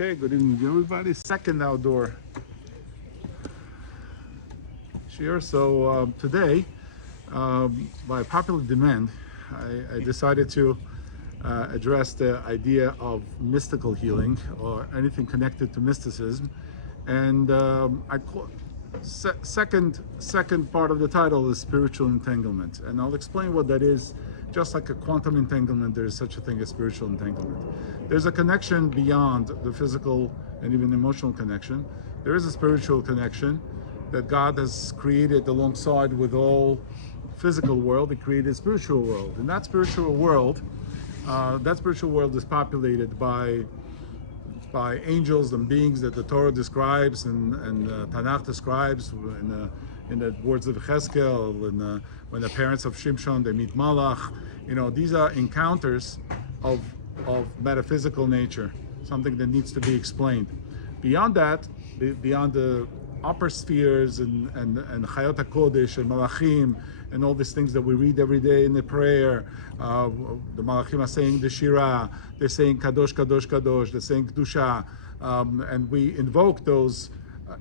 Okay, good evening everybody. Second outdoor cheer. So today, by popular demand, I decided to address the idea of mystical healing or anything connected to mysticism. And second part of the title is spiritual entanglement. And I'll explain what that is. Just like a quantum entanglement, there is such a thing as spiritual entanglement. There's a connection beyond the physical and even emotional connection. There is a spiritual connection that God has created alongside with all physical world. He created a spiritual world. And that spiritual world is populated by angels and beings that the Torah describes and Tanakh describes in the words of Cheskel, when the parents of Shimshon, they meet Malach. You know, these are encounters of metaphysical nature, something that needs to be explained. Beyond that, beyond the upper spheres and Chayot HaKodesh and Malachim and all these things that we read every day in the prayer, the Malachim are saying the Shirah, they're saying Kadosh, Kadosh, Kadosh, they're saying Kedusha, and we invoke those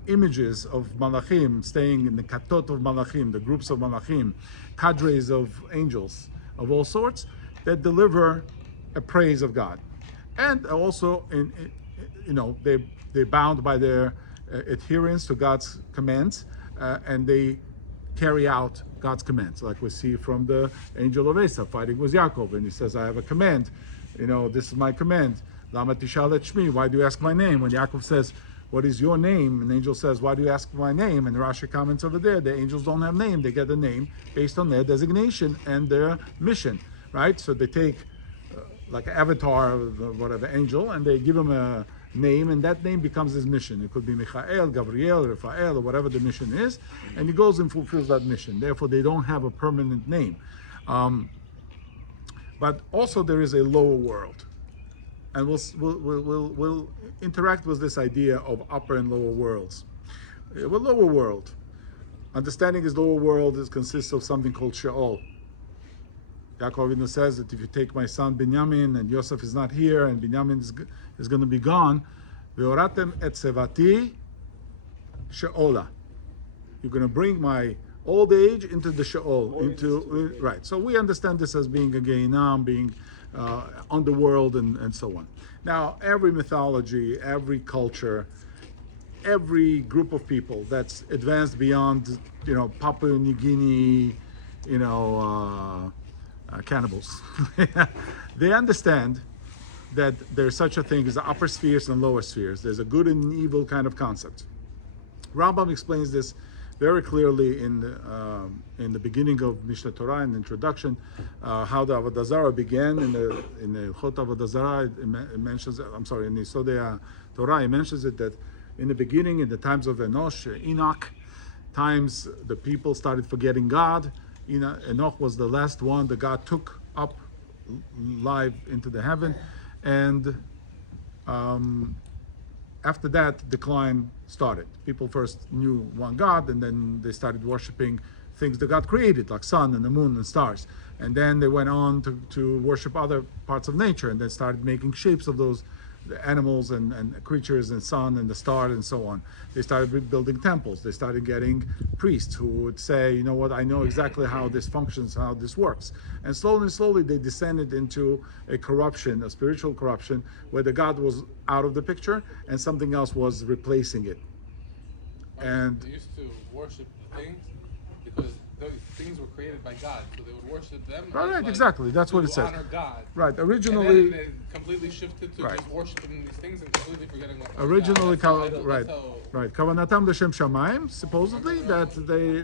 images of Malachim, staying in the Katot of Malachim, the groups of Malachim, cadres of angels of all sorts that deliver a praise of God. And also, they're bound by their adherence to God's commands, and they carry out God's commands, like we see from the angel of Esau fighting with Yaakov, and he says, I have a command, this is my command. Lama tishal et shmi, why do you ask my name? When Yaakov says, what is your name? And the angel says, why do you ask my name? And Rashi comments over there, the angels don't have name, they get a name based on their designation and their mission, right? So they take like an avatar of whatever angel, and they give him a name, and that name becomes his mission. It could be Michael, Gabriel, Raphael, or whatever the mission is, and he goes and fulfills that mission. Therefore, they don't have a permanent name. But also there is a lower world. And we'll interact with this idea of upper and lower worlds. Well, lower world. Understanding his lower world consists of something called Sheol. Yaakov Avinu says that if you take my son Binyamin and Yosef is not here and Binyamin is going to be gone, Ve'oratem et sevati Sheola. You're going to bring my old age into the Sheol, right. So we understand this as being a Gehinam, being underworld and so on. Now, every mythology, every culture, every group of people that's advanced beyond, Papua New Guinea, cannibals, they understand that there's such a thing as the upper spheres and lower spheres. There's a good and evil kind of concept. Rambam explains this very clearly in the beginning of Mishnah Torah, in the introduction, how the Avodah Zarah began in the Chot Avodah Zarah. It mentions, in the Yesodei Torah, it mentions it that in the beginning, in the times of Enosh, Enoch, times the people started forgetting God. Enoch was the last one that God took up live into the heaven, and after that, decline started. People first knew one God, and then they started worshiping things that God created, like sun and the moon and stars. And then they went on to worship other parts of nature, and then started making shapes of those animals and creatures and sun and the star and so on. They started building temples. They started getting priests who would say, you know what, I know exactly how this functions, how this works. And slowly they descended into a corruption, a spiritual corruption, where the God was out of the picture and something else was replacing it. And they used to worship the things because those things were created by God, so they would worship them. Right, exactly. That's what it says. Honor God. Right. Originally, and then they completely shifted to just worshiping these things and completely forgetting what. Originally, right. Kavanatam l'shem shamayim. Supposedly that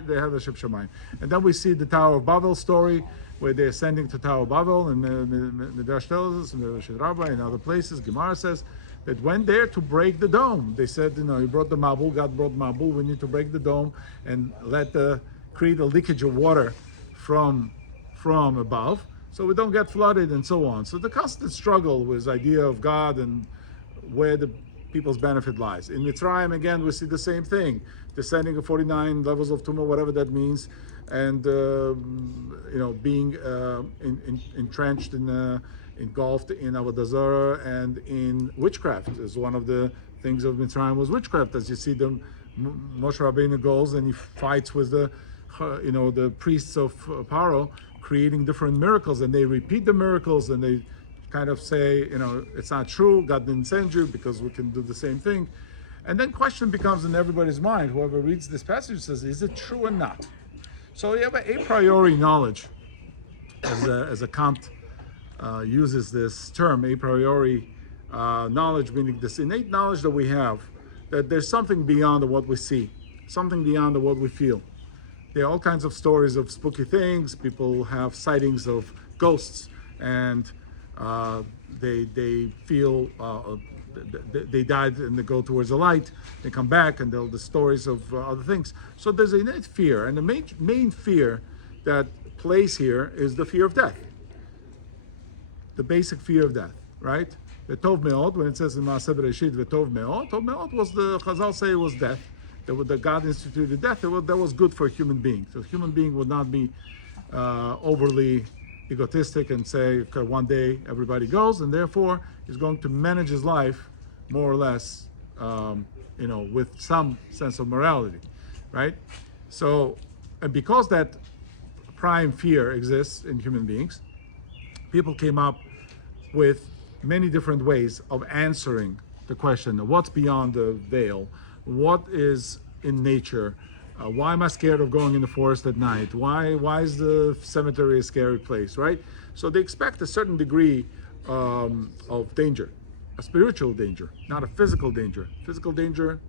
they have the shem shamayim, and then we see the Tower of Babel story where they're ascending to Tower of Babel, and Midrash tells us, and Rashid Rabbah and other places. Gemara says that went there to break the dome. They said, he brought the Mabul. God brought Mabul. We need to break the dome and create a leakage of water from above, so we don't get flooded and so on. So the constant struggle with the idea of God and where the people's benefit lies. In Mitzrayim, again, we see the same thing, descending of 49 levels of tumah, whatever that means, and being entrenched in engulfed in Avodah Zarah and in witchcraft. Is one of the things of Mitzrayim was witchcraft. As you see, Moshe Rabbeinu goes and he fights with the priests of Paro, creating different miracles, and they repeat the miracles, and they kind of say, it's not true, God didn't send you because we can do the same thing. And then question becomes in everybody's mind, whoever reads this passage says, is it true or not? So you have a priori knowledge, as a Kant uses this term, a priori knowledge, meaning this innate knowledge that we have, that there's something beyond what we see, something beyond what we feel. There are all kinds of stories of spooky things. People have sightings of ghosts, and they feel they died and they go towards the light. They come back and tell the stories of other things. So there's a innate fear, and the main fear that plays here is the fear of death. The basic fear of death, right? V'tov me'od, when it says in Maaseh Bereshit, V'tov me'od was the Chazal say it was death. That God instituted death. That was good for a human being. So a human being would not be overly egotistic and say, okay, one day everybody goes, and therefore he's going to manage his life more or less, with some sense of morality, right? So, and because that prime fear exists in human beings, people came up with many different ways of answering the question of what's beyond the veil, what is in nature, why am I scared of going in the forest at night, why is the cemetery a scary place, right? So they expect a certain degree of danger, a spiritual danger, not a physical danger. Physical danger,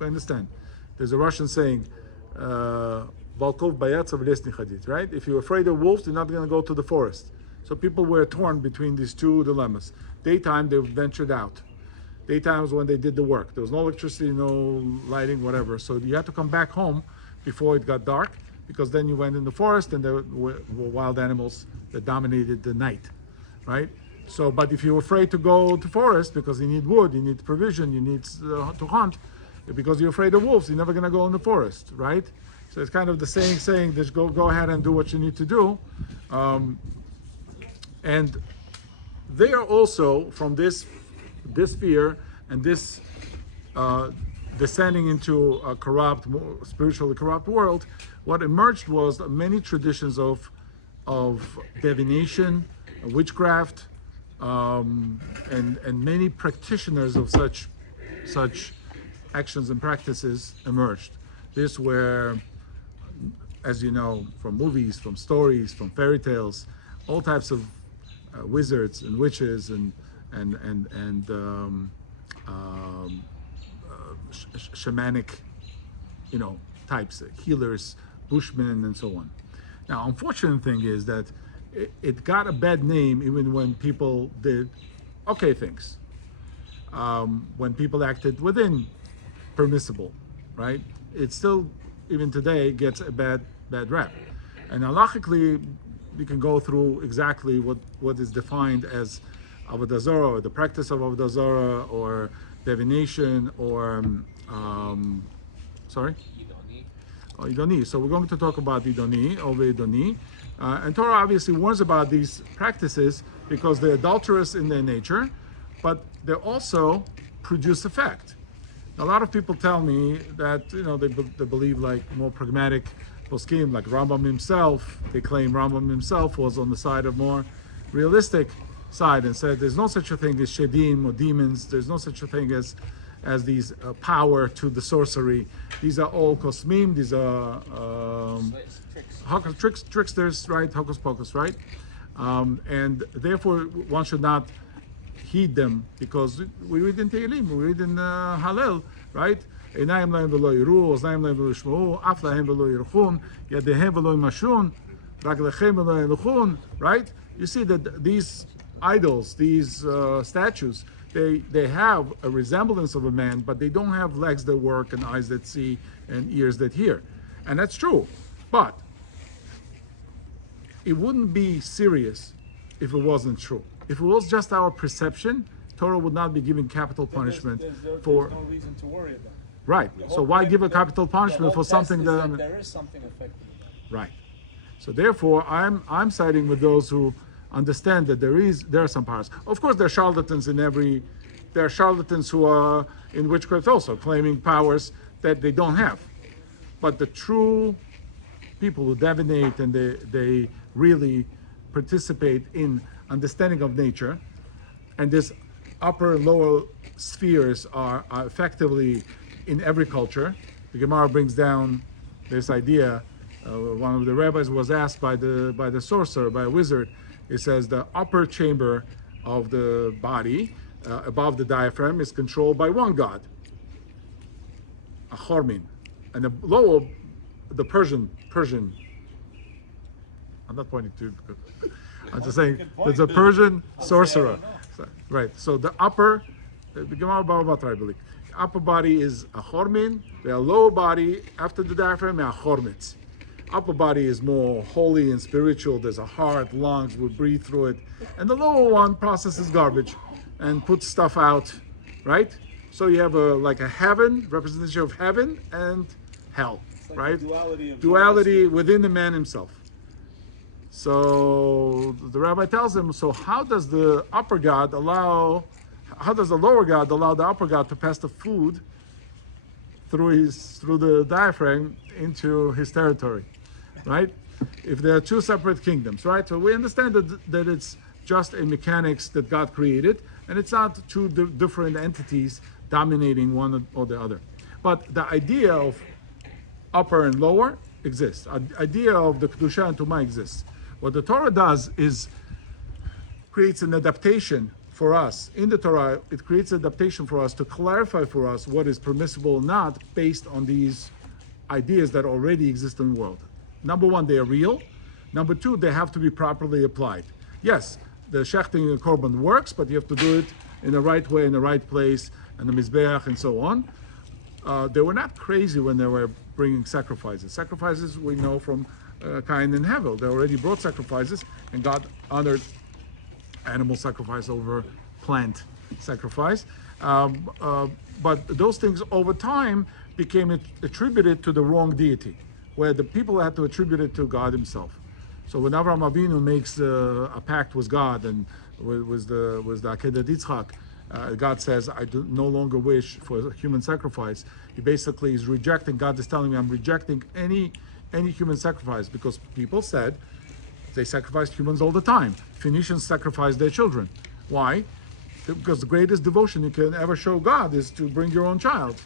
I understand. There's a Russian saying, Volkov bayatsa v'les nichadit, right? If you're afraid of wolves, you're not going to go to the forest. So people were torn between these two dilemmas. Daytime, they ventured out. Daytime was when they did the work. There was no electricity, no lighting, whatever. So you had to come back home before it got dark, because then you went in the forest and there were wild animals that dominated the night, right? So, but if you're afraid to go to forest because you need wood, you need provision, you need to hunt, because you're afraid of wolves, you're never going to go in the forest, right? So it's kind of the saying, just go ahead and do what you need to do. And they are also, from this fear and this descending into a corrupt, spiritually corrupt world, what emerged was many traditions of divination, witchcraft, and many practitioners of such actions and practices emerged. This were, as you know, from movies, from stories, from fairy tales, all types of wizards and witches and shamanic, types, healers, bushmen, and so on. Now, unfortunate thing is that it got a bad name even when people did okay things. When people acted within permissible, right? It still, even today, gets a bad rep. And halachically, we can go through exactly what is defined as Avodah Zarah, or the practice of Avodah Zarah, or divination, or Idoni. So we're going to talk about Idoni, over Idoni. And Torah obviously warns about these practices because they're adulterous in their nature, but they also produce effect. A lot of people tell me that they believe like more pragmatic poskim, like Rambam himself. They claim Rambam himself was on the side of more realistic side and said there's no such a thing as shedim or demons. There's no such a thing as these power to the sorcery. These are all kosmim. These are tricksters, right? Hocus pocus, right? And therefore one should not heed them, because we read in Tehillim, we read in Hallel, right? Einayim lahem v'lo yiru, oznaim lahem v'lo yishma'u, af lahem v'lo yirchun, yadehem v'lo yimashun, raglechem v'lo yeluchun, right? You see that these idols, these statues, they have a resemblance of a man, but they don't have legs that work and eyes that see and ears that hear. And that's true. But it wouldn't be serious if it wasn't true. If it was just our perception, Torah would not be giving capital punishment for. There's no reason to worry about it. Right. So why give a capital punishment for something that there is something affecting that? Right. So therefore, I'm siding with those who understand that there are some powers. Of course, there are charlatans there are charlatans who are in witchcraft also, claiming powers that they don't have. But the true people who divinate and they really participate in understanding of nature, and this upper and lower spheres are effectively in every culture. The Gemara brings down this idea. One of the rabbis was asked by the sorcerer, by a wizard. He says the upper chamber of the body, above the diaphragm, is controlled by one god, a Hormin, and the lower, the Persian. I'm not pointing to you, I'm just saying there's a Persian sorcerer. Right. So the upper, the Gemara Baba I believe, upper body is a Hormin. The lower body after the diaphragm are Hormits. Upper body is more holy and spiritual. There's a heart, lungs, we breathe through it. And the lower one processes garbage and puts stuff out, right? So you have like a heaven, representation of heaven and hell, like right? Duality within the man himself. So the rabbi tells him, so how does the lower god allow the upper god to pass the food through the diaphragm into his territory, right? If there are two separate kingdoms, right? So we understand that it's just a mechanics that God created, and it's not two different entities dominating one or the other. But the idea of upper and lower exists. The idea of the Kedusha and Tumah exists. What the Torah does is creates an adaptation for us. In the Torah, it creates an adaptation for us to clarify for us what is permissible or not based on these ideas that already exist in the world. Number one, they are real. Number two, they have to be properly applied. Yes, the shechting and korban works, but you have to do it in the right way, in the right place, and the mizbeach and so on. They were not crazy when they were bringing sacrifices. Sacrifices we know from Cain and Hevel. They already brought sacrifices, and God honored animal sacrifice over plant sacrifice. But those things over time became attributed to the wrong deity, where the people had to attribute it to God himself. So when Avraham Avinu makes a pact with God and with the Akedat Yitzchak, God says, I do no longer wish for human sacrifice. He basically is rejecting, God is telling me, I'm rejecting any human sacrifice, because people said they sacrificed humans all the time. Phoenicians sacrificed their children. Why? Because the greatest devotion you can ever show God is to bring your own child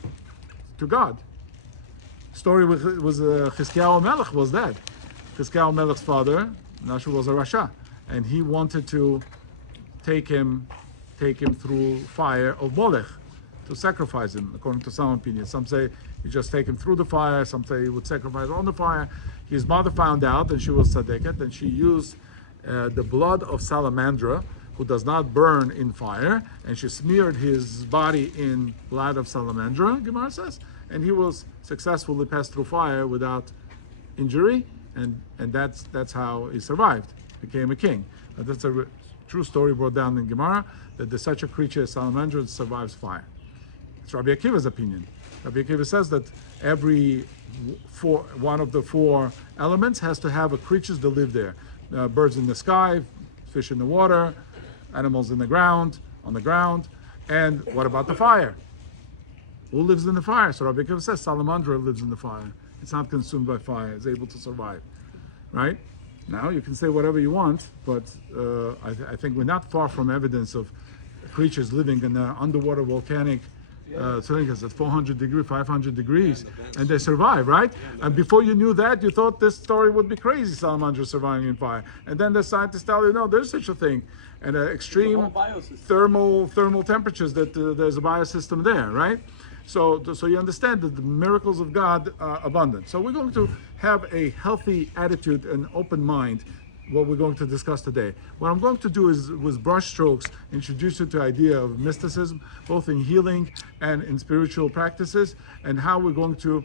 to God. Story with Chizkiyahu Melech was that. Chizkiyahu Melech's father, Nashu, was a Rasha, and he wanted to take him through fire of Molech to sacrifice him, according to some opinions. Some say you just take him through the fire, some say he would sacrifice on the fire. His mother found out, and she was tzaddiket, and she used the blood of salamandra, who does not burn in fire, and she smeared his body in blood of salamandra, Gemara says, and he was successfully passed through fire without injury, and that's how he survived, became a king. That's a true story brought down in Gemara, that there's such a creature as salamandra that survives fire. It's Rabbi Akiva's opinion. Rabbi Akiva says that every one of the four elements has to have a creatures that live there. Birds in the sky, fish in the water, animals in the ground, on the ground. And what about the fire? Who lives in the fire? So Rabbi Akiva says salamandra lives in the fire. It's not consumed by fire. It's able to survive. Right? Now, you can say whatever you want, but I think we're not far from evidence of creatures living in an underwater volcanic at 400 degrees, 500 degrees, and they survive, right? And before you knew that, you thought this story would be crazy, salamandra surviving in fire. And then the scientists tell you, no, there's such a thing. And extreme thermal temperatures, that there's a biosystem there, right? So you understand that the miracles of God are abundant. So we're going to have a healthy attitude and open mind, what we're going to discuss today. What I'm going to do is, with brush strokes, introduce you to the idea of mysticism, both in healing and in spiritual practices, and how we're going to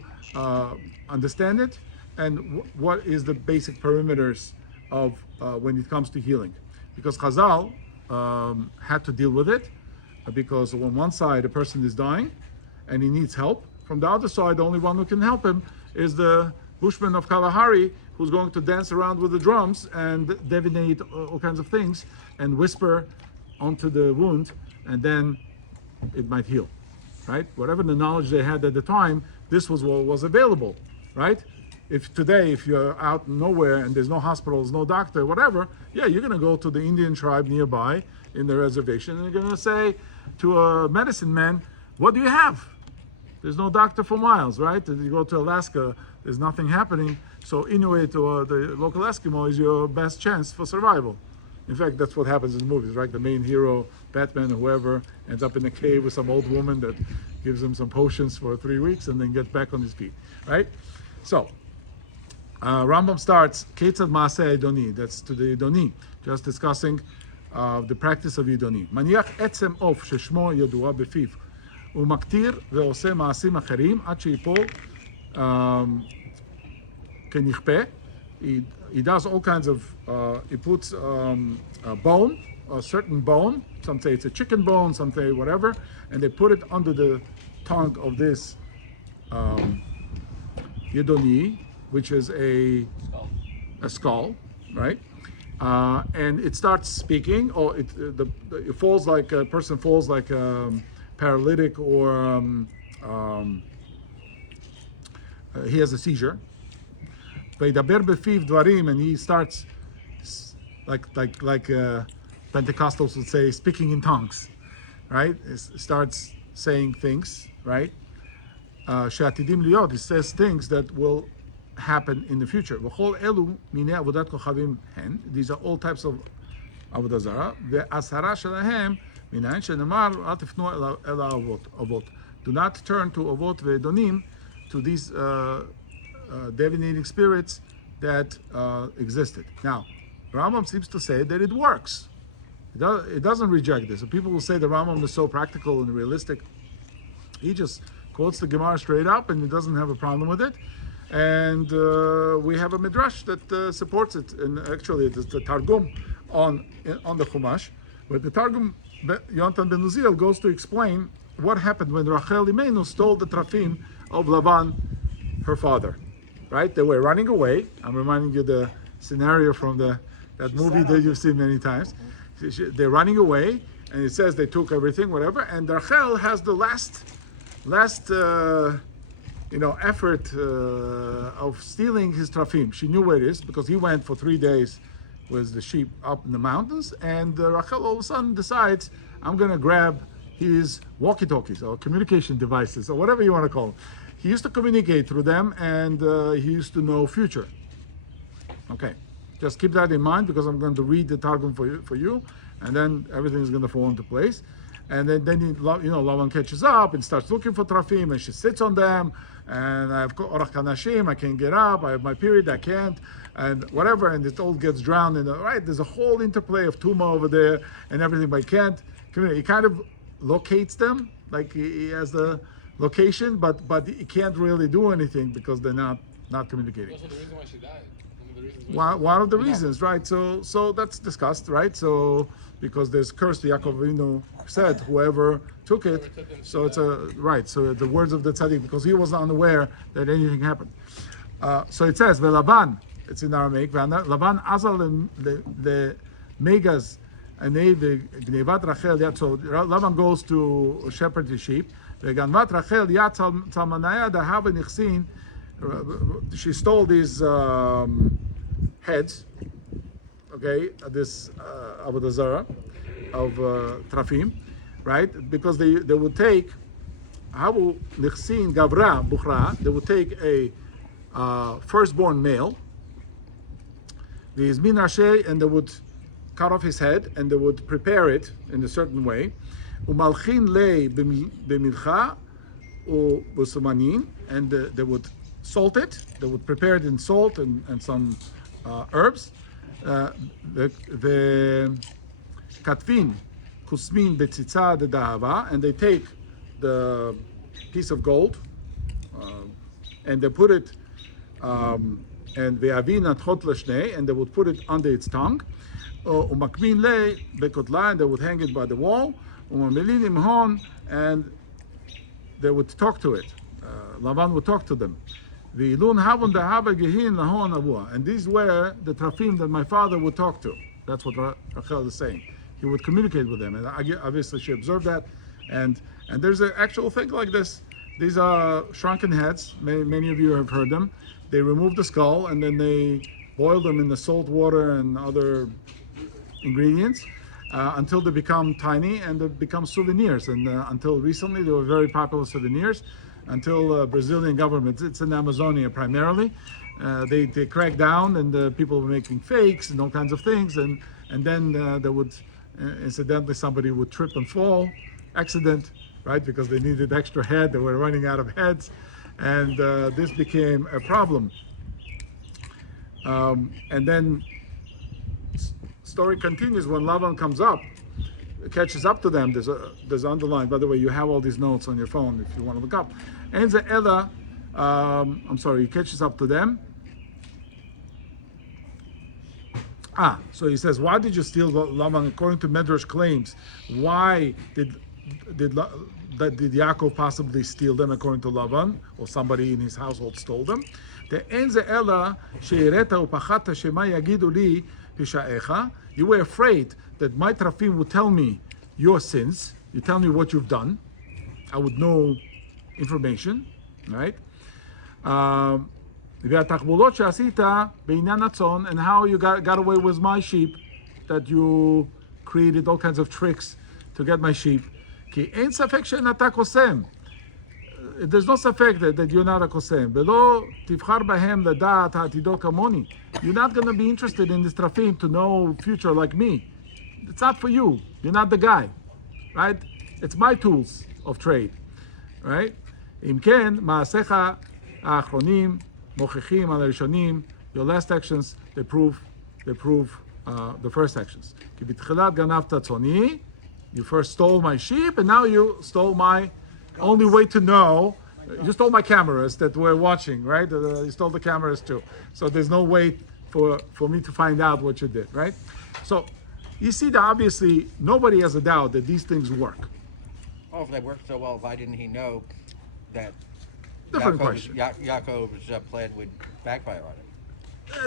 understand it, and what is the basic perimeters of when it comes to healing. Because Chazal had to deal with it, because on one side a person is dying and he needs help. From the other side, the only one who can help him is the Bushman of Kalahari, who's going to dance around with the drums and divinate all kinds of things and whisper onto the wound, and then it might heal, right? Whatever the knowledge they had at the time, this was what was available, right? If today, if you're out nowhere and there's no hospitals, no doctor, whatever, yeah, you're going to go to the Indian tribe nearby in the reservation, and you're going to say to a medicine man, what do you have? There's no doctor for miles, right? If you go to Alaska, there's nothing happening. So Inuit or the local Eskimo is your best chance for survival. In fact, that's what happens in movies, right? The main hero, Batman or whoever, ends up in a cave with some old woman that gives him some potions for 3 weeks and then gets back on his feet, right? So, Rambam starts, Ketzad Maaseh Idoni, that's to the Idoni, just discussing the practice of Idoni. Maniach etzem of sheshmo yadua befiv, umaktir ve'oseh maasim acherim ad sheipol kenichpeh. He does all kinds of, he puts a bone, a certain bone, some say it's a chicken bone, some say whatever, and they put it under the tongue of this Yedoni, which is a skull, right? And it starts speaking, or it falls like a person falls like a paralytic, or he has a seizure. And he starts like Pentecostals would say, speaking in tongues, right? It starts saying things, right? It says things that will happen in the future. These are all types of avodah zarah. Do not turn to avot ve'edonim, to these divinating spirits that existed. Now, Rambam seems to say that it works. It doesn't reject this. So people will say the Rambam is so practical and realistic. He just quotes the Gemara straight up, and he doesn't have a problem with it. And we have a midrash that supports it. And actually, it's the Targum on the Chumash, where the Targum Yonatan ben Uziel goes to explain what happened when Rachel Imenu stole the trafim of Lavan, her father. Right? They were running away. I'm reminding you the scenario from that movie that you've seen many times. They're running away, and it says they took everything, whatever. And Rachel has the last effort of stealing his trafim. She knew where it is because he went for 3 days with the sheep up in the mountains. And Rachel all of a sudden decides, I'm going to grab his walkie-talkies or communication devices or whatever you want to call them. He used to communicate through them, and he used to know future. Okay, just keep that in mind, because I'm going to read the Targum for you, and then everything is going to fall into place. And then Lavan catches up and starts looking for trafim, and she sits on them, and I have orach kanashim, I can't get up, I have my period, I can't, and whatever, and it all gets drowned in right. There's a whole interplay of tuma over there and everything, but he can't. He kind of locates them, like he has the location, but he can't really do anything because they're not communicating. Also, the reason why she died. One of the reasons, right? So that's discussed, right? So because there's curse, Yaakov Avinu said, whoever took it. So it's right. So the words of the tzaddik, because he was unaware that anything happened. So it says, "Velavan." It's in Aramaic. Lavan azal the megas and the gnevat Rachel. So Lavan goes to shepherd the sheep. Veganvat Rachel yatzal tzalmanaya dahav nichsin. She stole these heads, okay, this avodah zarah of trafim, right? Because they would take havu nichsin gavra bukhra. They would take a firstborn male, the izmin rashe, and they would cut off his head, and they would prepare it in a certain way. Umalchin lei b'milcha u b'sumanin, and they would salt it. They would prepare it in salt and some herbs. The katvin kusmin betzitza de dahava, and they take the piece of gold and they put it and ve'avin atchot l'shnei, and they would put it under its tongue. Umakmin le bekotla, and they would hang it by the wall. Umamelin imhon, and they would talk to it. Lavan would talk to them. And these were the trafim that my father would talk to. That's what Rachel is saying. He would communicate with them, and obviously she observed that. And there's an actual thing like this. These are shrunken heads. Many of you have heard them. They remove the skull and then they boil them in the salt water and other ingredients until they become tiny and they become souvenirs. And until recently, they were very popular souvenirs. Until Brazilian government, it's in Amazonia primarily, they cracked down and people were making fakes and all kinds of things. And then there would, incidentally, somebody would trip and fall, accident, right? Because they needed extra head. They were running out of heads. And this became a problem. And then story continues when Lavan comes up, catches up to them. There's underlined, by the way, you have all these notes on your phone if you want to look up. And the Ella, he catches up to them. So he says, why did you steal Lavan? According to Medrash claims, why did Yaakov possibly steal them according to Lavan, or somebody in his household stole them? You were afraid that my trafim would tell me your sins. You tell me what you've done. I would know information, right? And how you got away with my sheep, that you created all kinds of tricks to get my sheep. There's no safek that you're not a kosem. You're not going to be interested in this trafim to know future like me. It's not for you. You're not the guy, right? It's my tools of trade, right? Your last actions, they prove the first actions. You first stole my sheep, and now you stole my only way to know. You stole my cameras that we're watching, right? You stole the cameras too. So there's no way for me to find out what you did, right? So you see that obviously nobody has a doubt that these things work. Oh, if they work so well, why didn't he know that Different question. Yaakov's plan would backfire on him?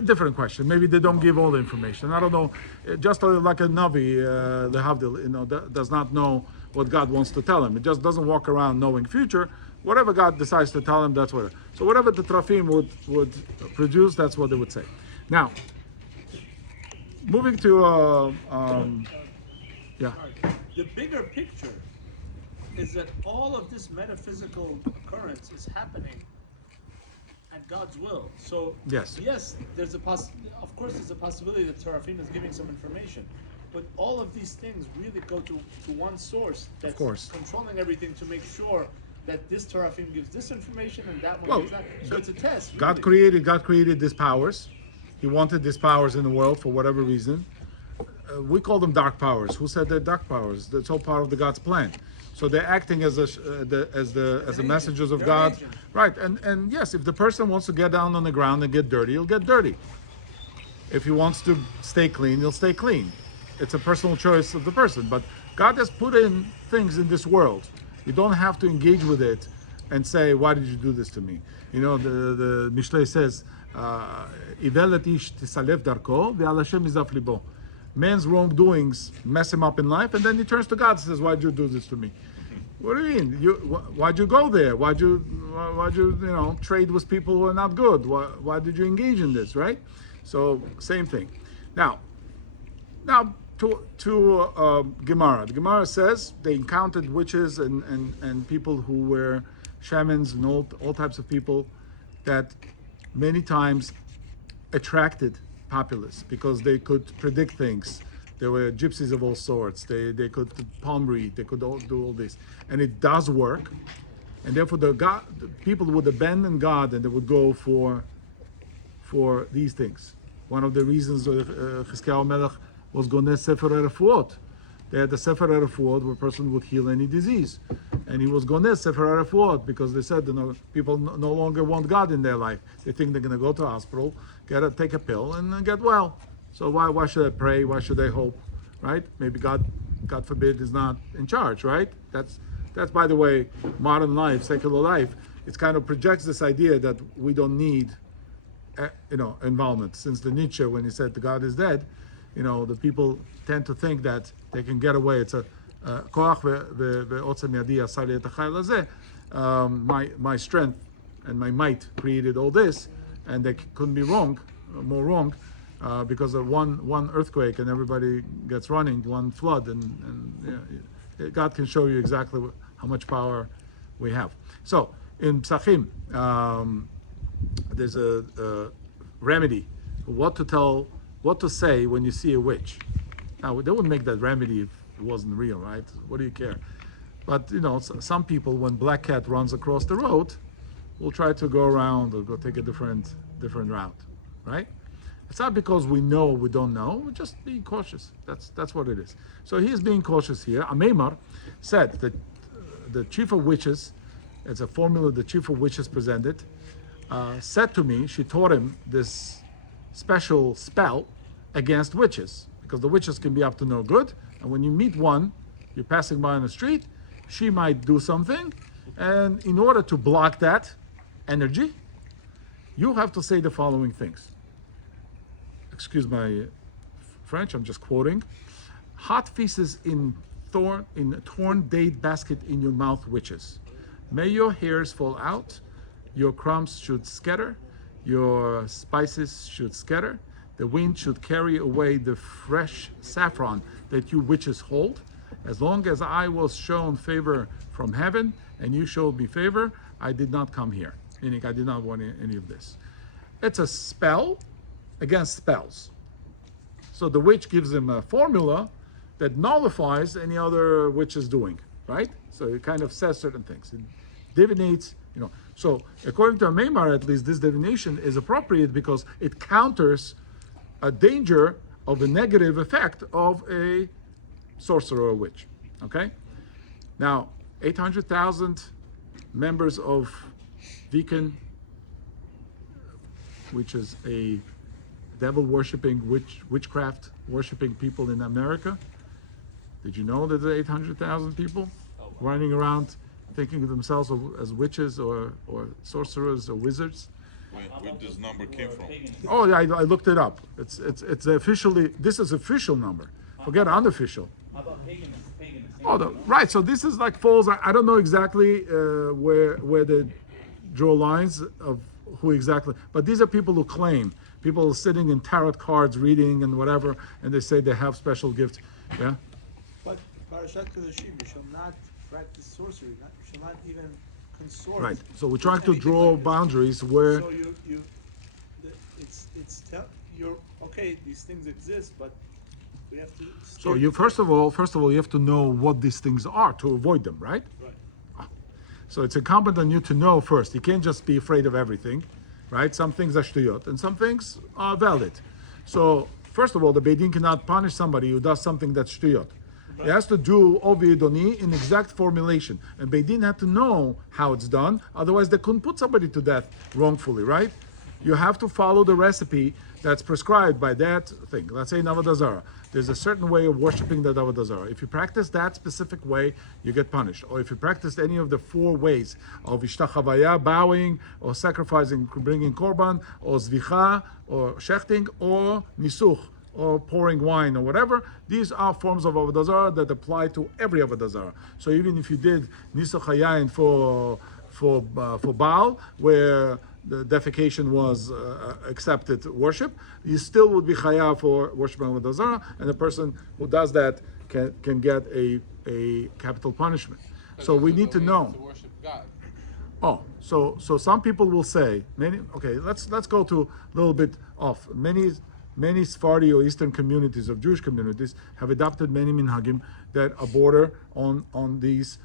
Different question. Maybe they don't give all the information. I don't know. Just like a Navi, the Havdil, does not know what God wants to tell him. It just doesn't walk around knowing future. Whatever God decides to tell him, that's what. So whatever the Trafim would produce, that's what they would say. Now, moving to The bigger picture is that all of this metaphysical occurrence is happening at God's will. So Yes. there's of course there's a possibility that Terafim is giving some information, but all of these things really go to one source that's controlling everything to make sure that this Terafim gives this information and that one gives that. So it's a test. God really. created these powers. He wanted these powers in the world for whatever reason. We call them dark powers. Who said they're dark powers? That's all part of the God's plan. So they're acting as the messengers of God, right? And yes, if the person wants to get down on the ground and get dirty, he'll get dirty. If he wants to stay clean, he'll stay clean. It's a personal choice of the person. But God has put in things in this world. You don't have to engage with it and say, "Why did you do this to me?" The Mishlei says, "Ivelet ish tisalev darko ve'al Hashem izaf libo." Man's wrongdoings mess him up in life, and then he turns to God and says, "Why'd you do this to me?" What do you mean? Why'd you go there? Why'd you trade with people who are not good? Why did you engage in this? Right? So same thing. Now to Gemara. The Gemara says they encountered witches and people who were shamans and all types of people that many times attracted populace because they could predict things. There were gypsies of all sorts. They could palm read. They could do all this, and it does work. And therefore, the people would abandon God and they would go for these things. One of the reasons Chizkiyahu Melech was goneh Sefer HaRefuot. They had the Sefer HaRefuot where a person would heal any disease, and he was goneh Sefer HaRefuot because they said people no longer want God in their life. They think they're going to go to a hospital, take a pill, and get well. So why should I pray? Why should I hope? Right? Maybe God forbid, is not in charge. Right? That's by the way, modern life, secular life. it kind of projects this idea that we don't need, involvement. Since the Nietzsche, when he said the God is dead, the people tend to think that they can get away. It's a koach ve'otzem yadi asar li et hachayil hazeh. My strength and my might created all this, and they couldn't be more wrong, because of one earthquake and everybody gets running, one flood, and God can show you exactly how much power we have. So in Psachim, there's a remedy, what to say when you see a witch. Now they wouldn't make that remedy if it wasn't real, right? What do you care? But some people, when black cat runs across the road, will try to go around or go take a different route, right? It's not because we know we don't know, we're just being cautious. That's what it is. So he is being cautious here. Ameimar said that the chief of witches, it's a formula the chief of witches presented, said to me, she taught him this special spell against witches, because the witches can be up to no good, and when you meet one, you're passing by on the street, she might do something, and in order to block that energy, you have to say the following things. Excuse my French, I'm just quoting. Hot feces in torn date basket in your mouth, witches. May your hairs fall out, your crumbs should scatter, your spices should scatter, the wind should carry away the fresh saffron that you witches hold. As long as I was shown favor from heaven and you showed me favor, I did not come here. Meaning I did not want any of this. It's a spell against spells. So the witch gives him a formula that nullifies any other witch is doing, right? So it kind of says certain things. It divinates, So according to Ameimar, at least, this divination is appropriate because it counters a danger of a negative effect of a sorcerer or witch, okay? Now, 800,000 members of Wiccan, which is a devil-worshipping, witchcraft worshipping people in America. Did you know that there are 800,000 people running around thinking of themselves as witches or sorcerers or wizards? Where this number came from? Oh yeah, I looked it up. It's officially, this is official number. Forget unofficial. How about paganism? Right. So this is like falls. I don't know exactly where they draw lines of who exactly, but these are people who claim, people sitting in tarot cards reading and whatever, and they say they have special gifts. Yeah. But Parashat Kedoshim, you shall not practice sorcery. You shall not even consort. Right. So we're trying with to anything draw like this. boundaries where. So you're okay. These things exist, but we have to. So you first of all you have to know what these things are to avoid them, right? Right. So it's incumbent on you to know first. You can't just be afraid of everything, right? Some things are shtuyot and some things are valid. So first of all, the Beit Din cannot punish somebody who does something that's shtuyot. It has to do ovi doni in exact formulation, and Beit Din had to know how it's done. Otherwise, they couldn't put somebody to death wrongfully, right? You have to follow the recipe that's prescribed by that thing. Let's say Avodah Zarah. There's a certain way of worshiping the Avodah Zarah. If you practice that specific way, you get punished. Or if you practice any of the 4 ways of ishtachavaya, bowing, or sacrificing, bringing korban, or zvicha, or shechting, or nisuch, or pouring wine, or whatever, these are forms of Avodah Zarah that apply to every Avodah Zarah. So even if you did nisuch hayayin for Baal, where the defecation was accepted worship, you still would be chayav for worshiping Avodah Zarah, and the person who does that can get a capital punishment. So we need to know. To worship God. Oh, so some people will say let's go to a little bit off. Many Sephardi or Eastern communities of Jewish communities have adopted many minhagim that are border on these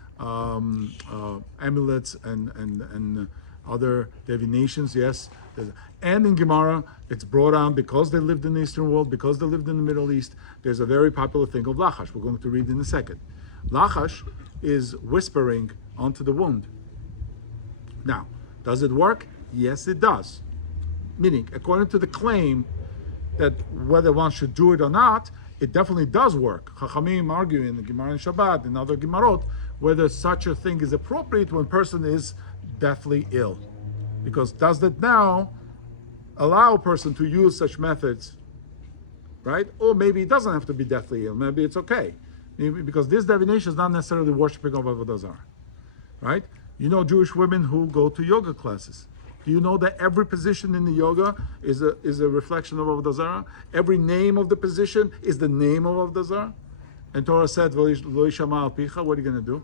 amulets and other divinations, yes. And in Gemara, it's brought on because they lived in the Eastern world, because they lived in the Middle East. There's a very popular thing of lachash. We're going to read in a second. Lachash is whispering onto the wound. Now, does it work? Yes, it does. Meaning, according to the claim that whether one should do it or not, it definitely does work. Chachamim argue in the Gemara and Shabbat and other Gemarot whether such a thing is appropriate when person is deathly ill. Because does that now allow a person to use such methods, right? Or maybe it doesn't have to be deathly ill. Maybe it's okay. Maybe, because this divination is not necessarily worshiping of Avodah Zarah, right? You know Jewish women who go to yoga classes. Do you know that every position in the yoga is a reflection of Avodah Zarah? Every name of the position is the name of Avodah Zarah? And Torah said, "Lo yishama al picha." What are you going to do?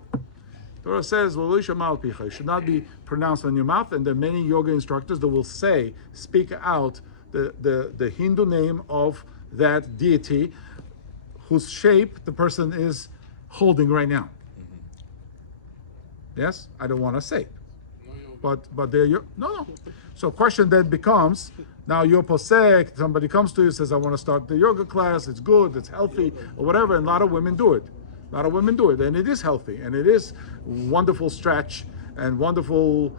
Torah says, "Lo yishama al picha." It should not be pronounced on your mouth. And there are many yoga instructors that will speak out the Hindu name of that deity, whose shape the person is holding right now. Yes, I don't want to say, but there you no. So question then becomes, now you're posek, somebody comes to you, says, I want to start the yoga class, it's good, it's healthy, or whatever, and a lot of women do it. A lot of women do it, and it is healthy, and it is wonderful stretch, and wonderful,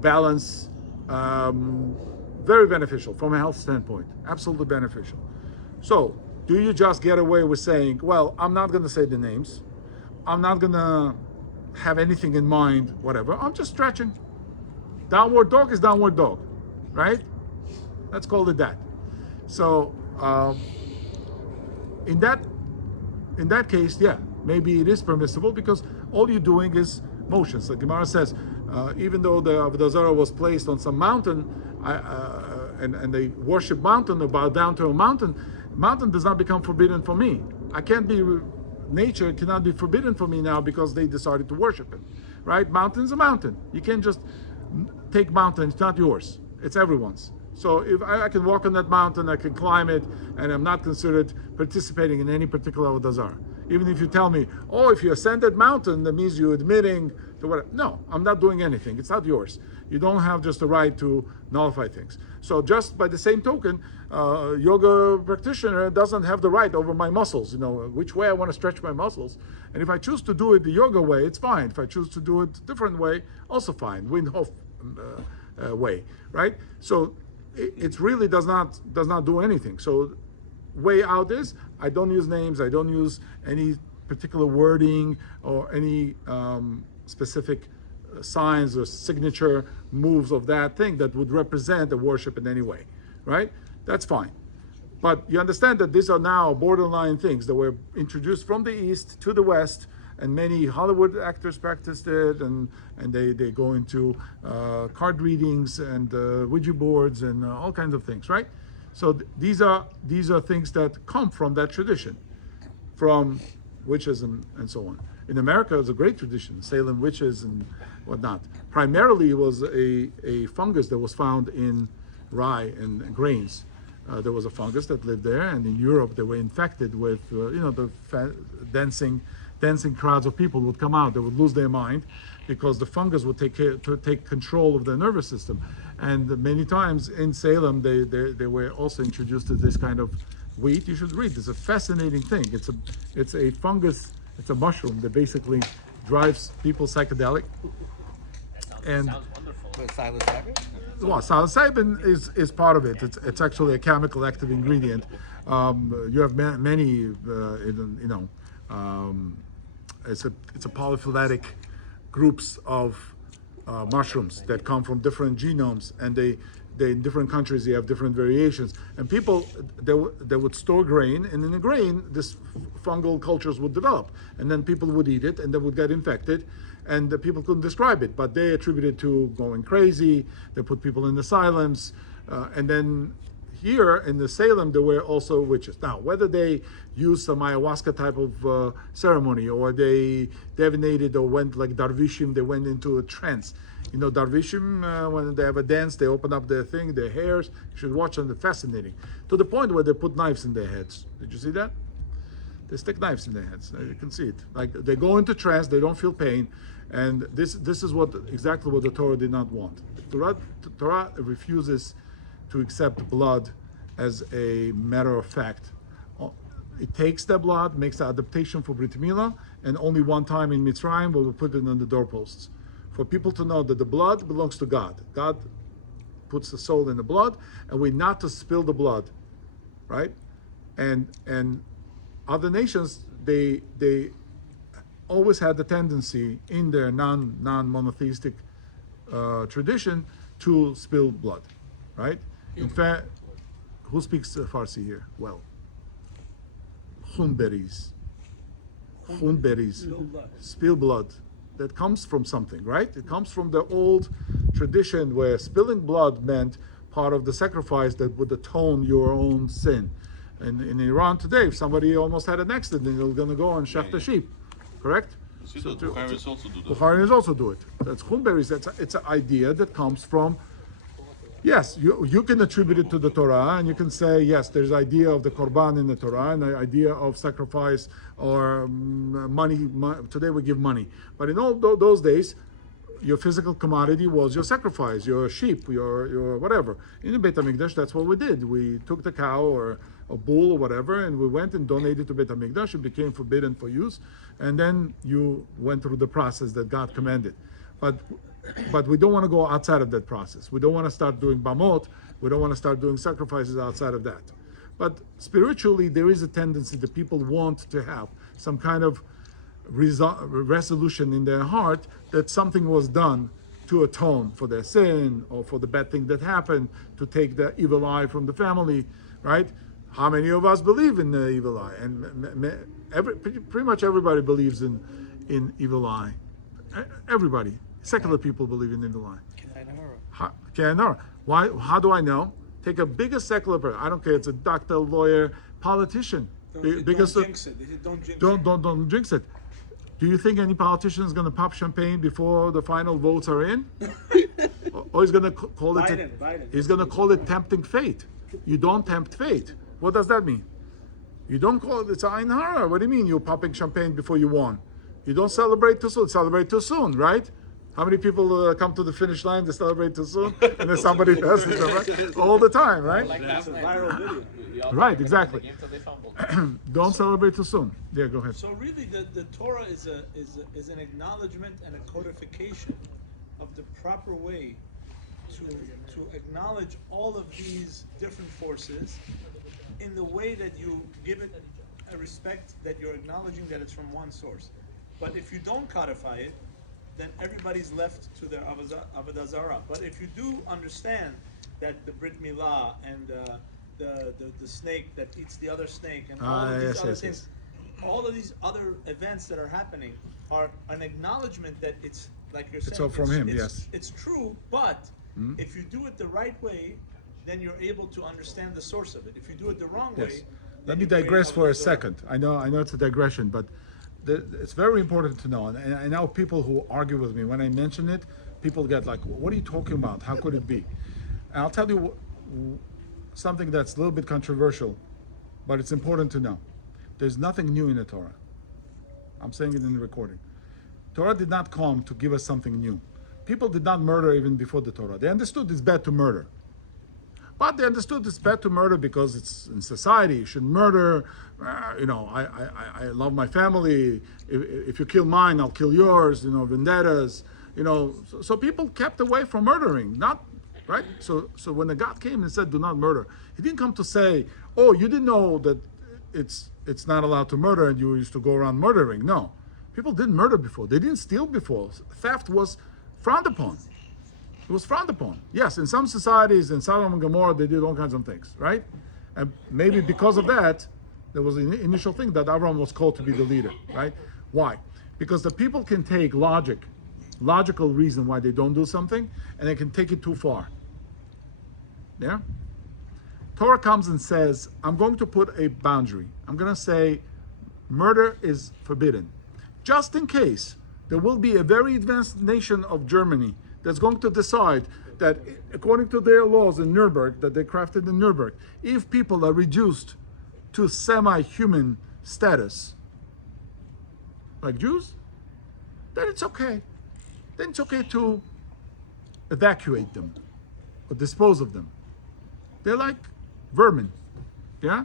balance, very beneficial from a health standpoint, absolutely beneficial. So, do you just get away with saying, well, I'm not going to say the names, I'm not going to have anything in mind, whatever, I'm just stretching. Downward dog is downward dog, right? Let's call it that. So in that case, yeah, maybe it is permissible because all you're doing is motions. The Gemara says, even though the Avodah Zarah was placed on some mountain, and they worship mountain or bow down to a mountain does not become forbidden for me. Nature cannot be forbidden for me now because they decided to worship it, right? Mountain's a mountain. You can't just take mountain, it's not yours, it's everyone's. So if I can walk on that mountain, I can climb it, and I'm not considered participating in any particular Avodah Zarah. Even if you tell me, oh, if you ascend that mountain, that means you're admitting to whatever. No, I'm not doing anything. It's not yours. You don't have just the right to nullify things. So just by the same token, yoga practitioner doesn't have the right over my muscles, which way I want to stretch my muscles. And if I choose to do it the yoga way, it's fine. If I choose to do it a different way, also fine. Wim Hof way, right? So it really does not do anything. So way out is, I don't use names, I don't use any particular wording or any specific signs or signature moves of that thing that would represent the worship in any way, right? That's fine. But you understand that these are now borderline things that were introduced from the East to the West, and many Hollywood actors practiced it, and they go into card readings and Ouija boards and all kinds of things, right? So these are things that come from that tradition, from witches and so on. In America, it's a great tradition, Salem witches and whatnot. Primarily, it was a fungus that was found in rye and grains. There was a fungus that lived there, and in Europe, they were infected with, the dancing crowds of people would come out. They would lose their mind because the fungus would take control of their nervous system. And many times in Salem, they were also introduced to this kind of wheat. You should read. It's a fascinating thing. It's a fungus. It's a mushroom that basically drives people psychedelic. And Sounds wonderful. With psilocybin? well, psilocybin is part of it. It's actually a chemical active ingredient. You have many, it's a polyphyletic groups of mushrooms that come from different genomes, and they in different countries they have different variations. And people they would store grain, and in the grain this fungal cultures would develop, and then people would eat it, and they would get infected, and the people couldn't describe it, but they attribute it to going crazy. They put people in asylums, and then here in the Salem there were also witches. Now, whether they used some ayahuasca type of ceremony, or they divinated, or went like Darvishim, they went into a trance. You know, Darvishim, when they have a dance, they open up their thing, their hairs. You should watch them, they're fascinating. To the point where they put knives in their heads. Did you see that? They stick knives in their heads. You can see it. Like, they go into trance, they don't feel pain. And this is exactly what the Torah did not want. The Torah refuses to accept blood as a matter of fact. It takes the blood, makes the adaptation for Brit Milah, and only one time in Mitzrayim will we put it on the doorposts. For people to know that the blood belongs to God. God puts the soul in the blood, and we're not to spill the blood, right? And other nations, they always had the tendency in their non-monotheistic tradition to spill blood, right? In fact, who speaks Farsi here? Well, khunberis, spill blood. That comes from something, right? It comes from the old tradition where spilling blood meant part of the sacrifice that would atone your own sin. And in Iran today, if somebody almost had an accident, they're going to go and shecht a sheep, correct? See, the Bukharis also do that. Bukharis also do it. That's khunberis. It's an idea that comes from. Yes, you can attribute it to the Torah, and you can say, yes, there's idea of the korban in the Torah, and the idea of sacrifice or money. Today we give money. But in all those days, your physical commodity was your sacrifice, your sheep, your whatever. In the Beit HaMikdash, that's what we did. We took the cow or a bull or whatever, and we went and donated to Beit HaMikdash. It became forbidden for use. And then you went through the process that God commanded. But we don't want to go outside of that process. We don't want to start doing bamot. We don't want to start doing sacrifices outside of that. But spiritually, there is a tendency that people want to have some kind of resolution in their heart that something was done to atone for their sin or for the bad thing that happened, to take the evil eye from the family, right? How many of us believe in the evil eye? And pretty much everybody believes in evil eye. Everybody. Secular people believe in evil eye. Why? How do I know? Take a biggest secular person. I don't care. It's a doctor, lawyer, politician. Don't jinx it. Don't jinx it. Do you think any politician is going to pop champagne before the final votes are in? Or he's going to call it? Biden. He's going to call it tempting fate. You don't tempt fate. What does that mean? You don't call it. It's ein hara. What do you mean? You're popping champagne before you won? You don't celebrate too soon. Celebrate too soon, right? How many people come to the finish line to celebrate too soon, and then somebody passes them, right? All the time, right? It's a viral video. Right, exactly. Don't celebrate too soon. Yeah, go ahead. So really, the Torah is an acknowledgement and a codification of the proper way to acknowledge all of these different forces in the way that you give it a respect, that you're acknowledging that it's from one source. But if you don't codify it, then everybody's left to their avodah zarah. But if you do understand that the Brit Milah and the snake that eats the other snake and all of these other things, all of these other events that are happening are an acknowledgement that it's, like you're saying, it's all from him, yes. It's true, but if you do it the right way, then you're able to understand the source of it. If you do it the wrong way, let me digress for a second. I know it's a digression, but it's very important to know. And I know people who argue with me when I mention it. People get like, "What are you talking about? How could it be?" And I'll tell you something that's a little bit controversial, but it's important to know. There's nothing new in the Torah. I'm saying it in the recording. Torah did not come to give us something new. People did not murder even before the Torah. They understood it's bad to murder. But they understood it's bad to murder because it's in society. You shouldn't murder. I love my family. If you kill mine, I'll kill yours. Vendettas. So people kept away from murdering. Not right. So when the God came and said, "Do not murder," He didn't come to say, "Oh, you didn't know that it's not allowed to murder, and you used to go around murdering." No, people didn't murder before. They didn't steal before. Theft was frowned upon. It was frowned upon. Yes, in some societies, in Sodom and Gomorrah, they did all kinds of things, right? And maybe because of that, there was an initial thing that Abraham was called to be the leader, right? Why? Because the people can take logical reason why they don't do something, and they can take it too far. Yeah? Torah comes and says, I'm going to put a boundary. I'm going to say murder is forbidden. Just in case there will be a very advanced nation of Germany that's going to decide that, according to their laws in Nuremberg, that they crafted in Nuremberg, if people are reduced to semi-human status, like Jews, then it's okay. Then it's okay to evacuate them or dispose of them. They're like vermin, yeah?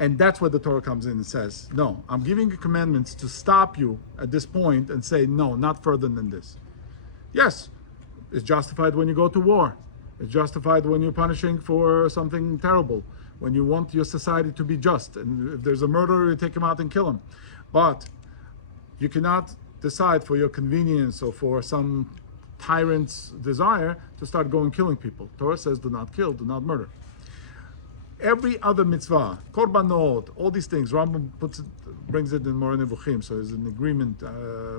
And that's where the Torah comes in and says, no, I'm giving you commandments to stop you at this point and say, no, not further than this. Yes, it's justified when you go to war. It's justified when you're punishing for something terrible, when you want your society to be just. And if there's a murderer, you take him out and kill him. But you cannot decide for your convenience or for some tyrant's desire to start going killing people. Torah says, do not kill, do not murder. Every other mitzvah, korbanot, all these things, Rambam brings it in Moreh Nevuchim, so there's an agreement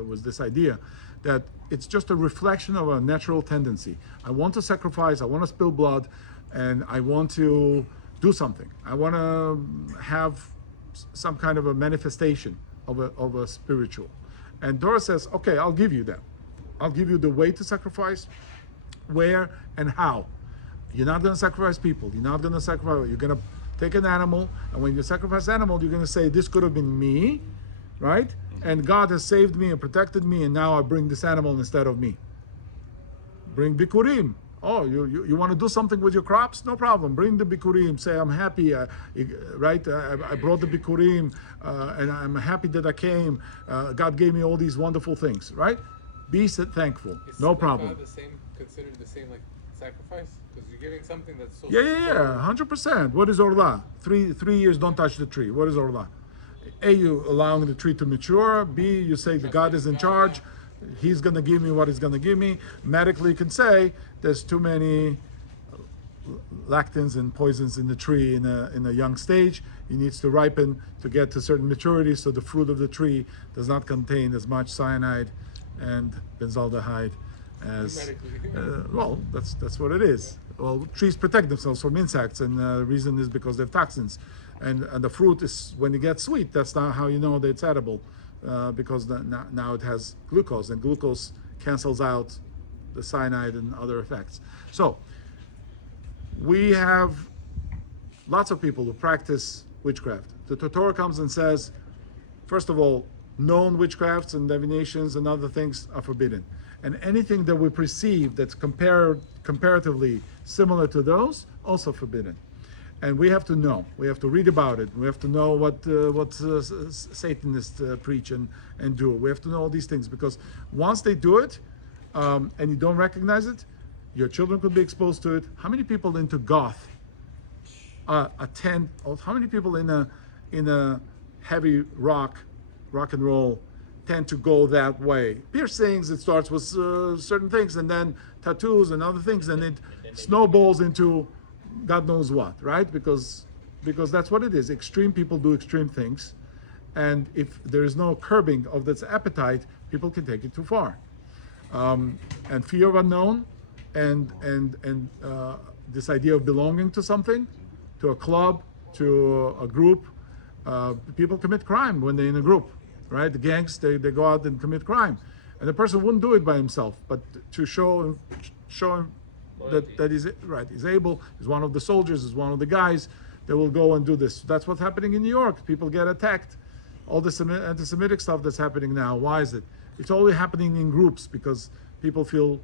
with this idea that it's just a reflection of a natural tendency. I want to sacrifice, I want to spill blood, and I want to do something. I want to have some kind of a manifestation of a spiritual. And Torah says, okay, I'll give you that. I'll give you the way to sacrifice, where and how. You're not going to sacrifice people. You're not going to sacrifice. You're going to take an animal, and when you sacrifice an animal, you're going to say, this could have been me, right? And God has saved me and protected me, and now I bring this animal instead of me. Bring bikurim. Oh, you want to do something with your crops? No problem. Bring the bikurim. Say, I'm happy, right? I brought the bikurim, and I'm happy that I came. God gave me all these wonderful things, right? Be thankful. No problem. Considered the same like sacrifice? Because you're giving something that's so... Yeah, 100%. What is Orla? 3 years, don't touch the tree. What is Orla? A, you allowing the tree to mature. B, you say the God is in charge. He's going to give me what he's going to give me. Medically, you can say there's too many lectins and poisons in the tree in a young stage. It needs to ripen to get to certain maturity, so the fruit of the tree does not contain as much cyanide and benzaldehyde as well. That's what it is. Well, trees protect themselves from insects, and the reason is because they have toxins, and the fruit is, when it gets sweet, that's not how you know that it's edible, because now it has glucose, and glucose cancels out the cyanide and other effects. So we have lots of people who practice witchcraft. The Torah comes and says, first of all, known witchcrafts and divinations and other things are forbidden. And anything that we perceive that's comparatively similar to those, also forbidden. And we have to know. We have to read about it. We have to know what Satanists preach and do. We have to know all these things, because once they do it, and you don't recognize it, your children could be exposed to it. How many people into goth attend? How many people in a heavy rock and roll tend to go that way? Piercings, it starts with certain things, and then tattoos and other things, and it snowballs into God knows what, right? Because that's what it is. Extreme people do extreme things, and if there is no curbing of this appetite, people can take it too far. And fear of unknown, and this idea of belonging to something, to a club, to a group. People commit crime when they're in a group, right? The gangs, they go out and commit crime, and the person wouldn't do it by himself, but to show him that he's right, he's able, he's one of the soldiers, he's one of the guys that will go and do this. That's what's happening in New York. People get attacked. All this anti-Semitic stuff that's happening now. Why is it? It's only happening in groups because people feel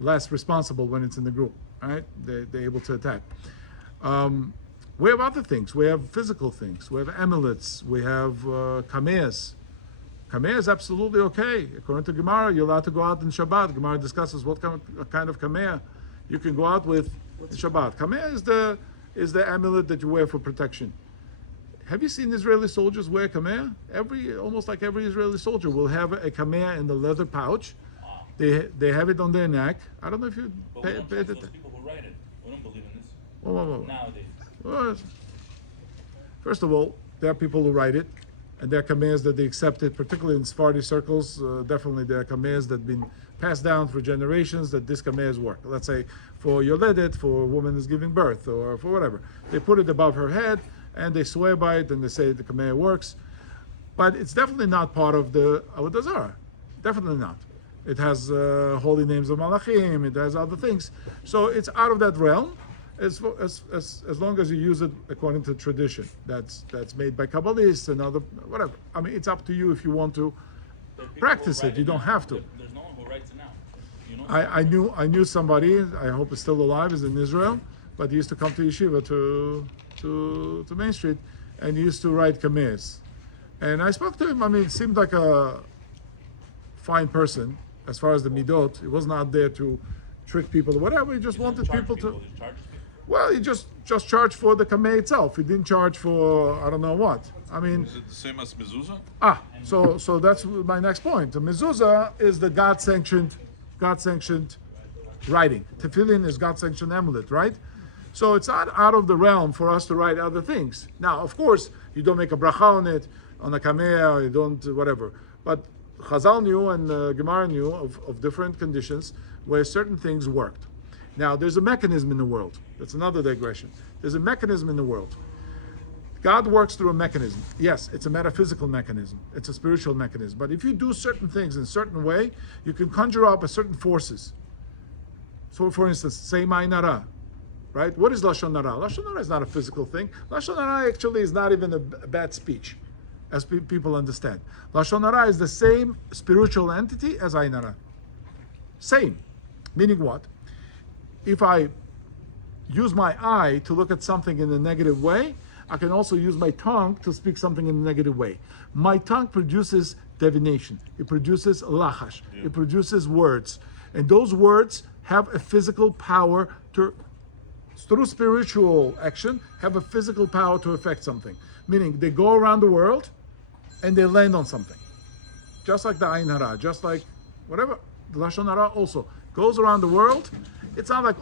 less responsible when it's in the group, right? They're able to attack. We have other things. We have physical things. We have amulets. We have kameas. Kameh is absolutely okay. According to Gemara, you're allowed to go out in Shabbat. Gemara discusses what kind of kameh you can go out with in Shabbat. Kameh is the amulet that you wear for protection. Have you seen Israeli soldiers wear kameh? Almost like every Israeli soldier will have a kameh in the leather pouch. They have it on their neck. I don't know if you pay attention. Those people who write it, we don't believe in this. Whoa. Nowadays. Well, first of all, there are people who write it, and there are kamehs that they accepted, particularly in Sephardi circles. Definitely there are kamehs that have been passed down for generations that this kamehs work. Let's say for Yoledet, for a woman who's giving birth, or for whatever. They put it above her head, and they swear by it, and they say the kameh works. But it's definitely not part of the Avodah Zarah. Definitely not. It has holy names of Malachim, it has other things. So it's out of that realm, as long as you use it according to tradition. That's made by Kabbalists and other, whatever. I mean, it's up to you if you want to practice it. You don't have to. There's no one who writes it now. You know? I knew somebody, I hope he's still alive, is in Israel, but he used to come to yeshiva to Main Street, and he used to write kamehs. And I spoke to him. I mean, it seemed like a fine person as far as the midot. He was not there to trick people or whatever. He just wanted people to. Well, he just charged for the kameh itself. He didn't charge for I don't know what. I mean. Is it the same as mezuzah? So that's my next point. The mezuzah is the God-sanctioned God-sanctioned writing. Tefillin is God-sanctioned amulet, right? So it's not out of the realm for us to write other things. Now, of course, you don't make a bracha on it, on a kamea, or you don't whatever. But Chazal knew and Gemara knew of different conditions where certain things worked. Now, there's a mechanism in the world. That's another digression. There's a mechanism in the world. God works through a mechanism. Yes, it's a metaphysical mechanism. It's a spiritual mechanism. But if you do certain things in a certain way, you can conjure up a certain forces. So, for instance, say Ma'inara, right? What is Lashon Hara? Lashon Hara is not a physical thing. Lashon Hara actually is not even a bad speech, as people understand. Lashon Hara is the same spiritual entity as Ayin Hara. Same. Meaning what? If I use my eye to look at something in a negative way, I can also use my tongue to speak something in a negative way. My tongue produces divination. It produces lachash. It produces words. And those words have a physical power to, through spiritual action, have a physical power to affect something. Meaning they go around the world and they land on something. Just like the Ayin Hara, just like whatever. The Lashon Hara also goes around the world. It's not like,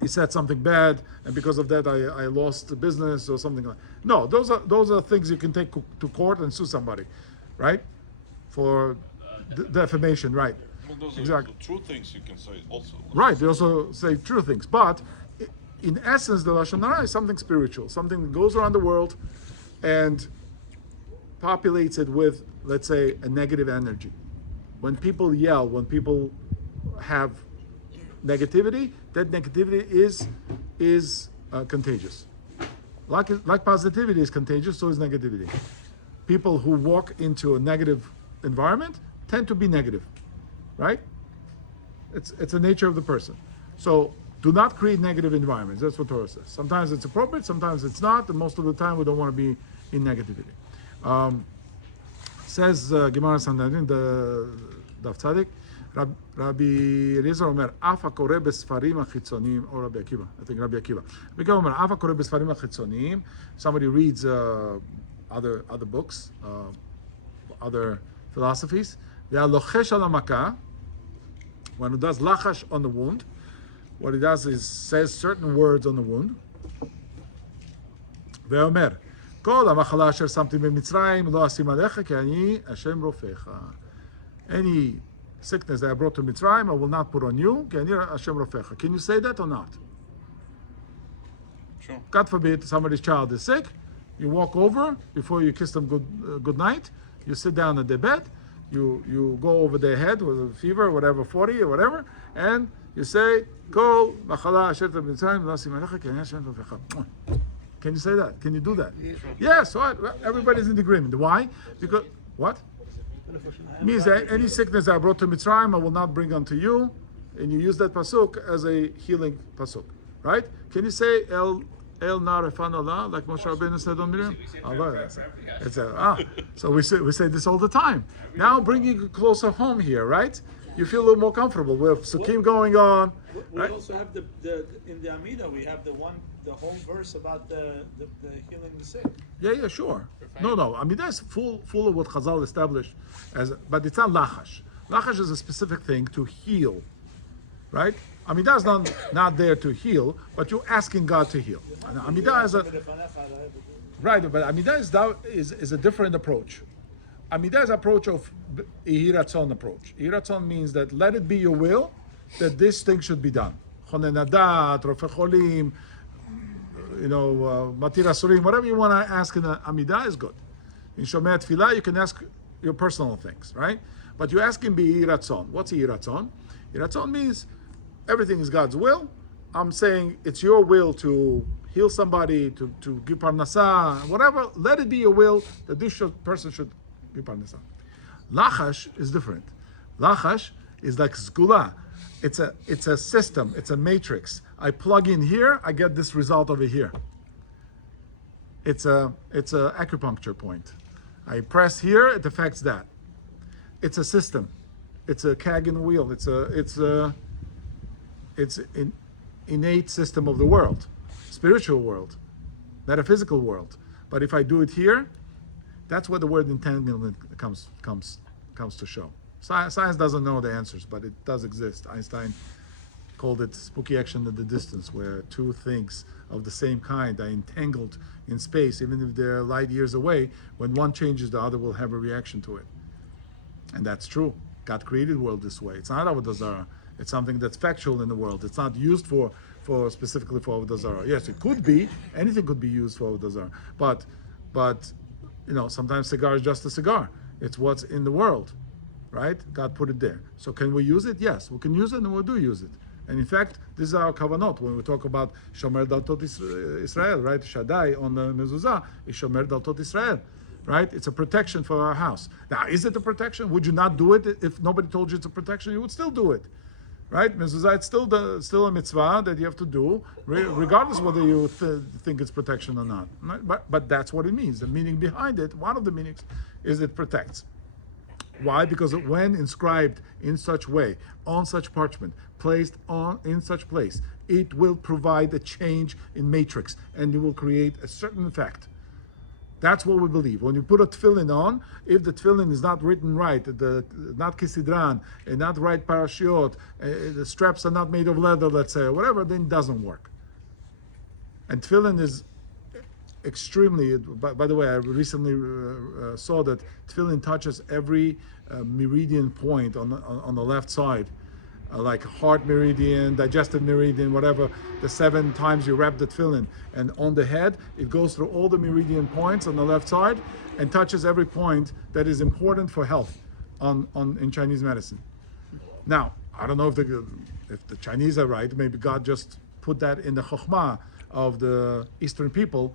he said something bad, and because of that I lost the business or something like that. No, those are things you can take to court and sue somebody, right? For defamation, right? Well, those exactly. are the true things you can say also. Right, they also say true things. But in essence, the Lashon Hara is something spiritual, something that goes around the world and populates it with, let's say, a negative energy. When people yell, when people have negativity, that negativity is contagious. Like positivity is contagious, so is negativity. People who walk into a negative environment tend to be negative, right? It's the nature of the person. So do not create negative environments. That's what Torah says. Sometimes it's appropriate, sometimes it's not, and most of the time we don't want to be in negativity. Says Gemara Sanhedrin, the Daf Tzadik, Rabbi Eliezer Omer, Af HaKoreh Besfarim HaChitzoniyim, or Rabbi Akiva, I think Rabbi Akiva. Rabbi Akiva Omer, Af HaKoreh Besfarim HaChitzoniyim, somebody reads other books, other philosophies. Ve'alochesh al HaMakah, when he does lachash on the wound, what he does is says certain words on the wound. Ve'omer, Kol HaMachala asher samti b'Mitzrayim lo asim alecha ki ani Hashem rofecha. Any sickness that I brought to Mitzrayim, I will not put on you. Ki ani Hashem rofecha. Can you say that or not? Sure. God forbid somebody's child is sick. You walk over before you kiss them good night. You sit down at their bed. You go over their head with a fever, whatever, 40 or whatever, and you say, Kol machala asher b'Mitzrayim lo asim alecha ki ani Hashem rofecha. Can you say that? Can you do that? Yes, so everybody's in agreement. Why? Because, what? Means that any sickness I brought to Mitzrayim, I will not bring unto you. And you use that pasuk as a healing pasuk. Right? Can you say El Narefan Allah, like Moshe Rabbeinu said on Miriam? So we say this all the time. Now bringing it closer home here, right? You feel a little more comfortable. We have Sukkim going on. We Right? also have the in the Amida we have the whole verse about the healing the sick. Yeah, sure. No. I mean, that's full of what Chazal established as, but it's not lachash. Lachash is a specific thing to heal, right? Amidah is not there to heal, but you're asking God to heal. And Amidah is a right, but Amidah is a different approach. Amidah's approach of Ihiratzon approach. Ihiratzon means that let it be your will that this thing should be done. Chonenadat, Rofeh Cholim, Matir Asurim, whatever you want to ask in Amidah is good. In Shomei Tfilah, you can ask your personal things, right? But you ask him Ihiratzon. What's Ihiratzon? Ihiratzon means everything is God's will. I'm saying it's your will to heal somebody, to give parnasah, whatever. Let it be your will that this person should give parnasah. Lachash is different. Lachash is like zgula. It's a system. It's a matrix. I plug in here, I get this result over here. It's a acupuncture point. I press here, it affects that. It's a system. It's a cog in the wheel. It's an innate system of the world, spiritual world, metaphysical world. But if I do it here, that's where the word entanglement comes to show. Science doesn't know the answers, but it does exist. Einstein called it spooky action at the distance, where two things of the same kind are entangled in space, even if they're light years away. When one changes, the other will have a reaction to it. And that's true. God created the world this way. It's not Avodah Zarah. It's something that's factual in the world. It's not used for specifically for Avodah Zarah. Yes, it could be. Anything could be used for Avodah Zarah. But sometimes cigar is just a cigar. It's what's in the world, right? God put it there. So can we use it? Yes, we can use it, and we do use it. And in fact, this is our kavanot when we talk about Shomer Daltot Israel, right? Shaddai on the mezuzah is Shomer Daltot Israel, right? It's a protection for our house. Now, is it a protection? Would you not do it if nobody told you it's a protection? You would still do it, right? Mezuzah, it's still a mitzvah that you have to do, regardless whether you think it's protection or not. Right? But that's what it means. The meaning behind it, one of the meanings, is it protects. Why? Because when inscribed in such way, on such parchment, placed in such place, it will provide a change in matrix, and it will create a certain effect. That's what we believe. When you put a tefillin on, if the tefillin is not written right, not kisidran, and not right parashiot, the straps are not made of leather, let's say, or whatever, then it doesn't work. And tefillin is extremely, by the way, I recently saw that tefillin touches every meridian point on the left side, like heart meridian, digestive meridian, whatever, the 7 times you wrap the tefillin. And on the head, it goes through all the meridian points on the left side and touches every point that is important for health in Chinese medicine. Now, I don't know if the Chinese are right. Maybe God just put that in the chokhmah of the Eastern people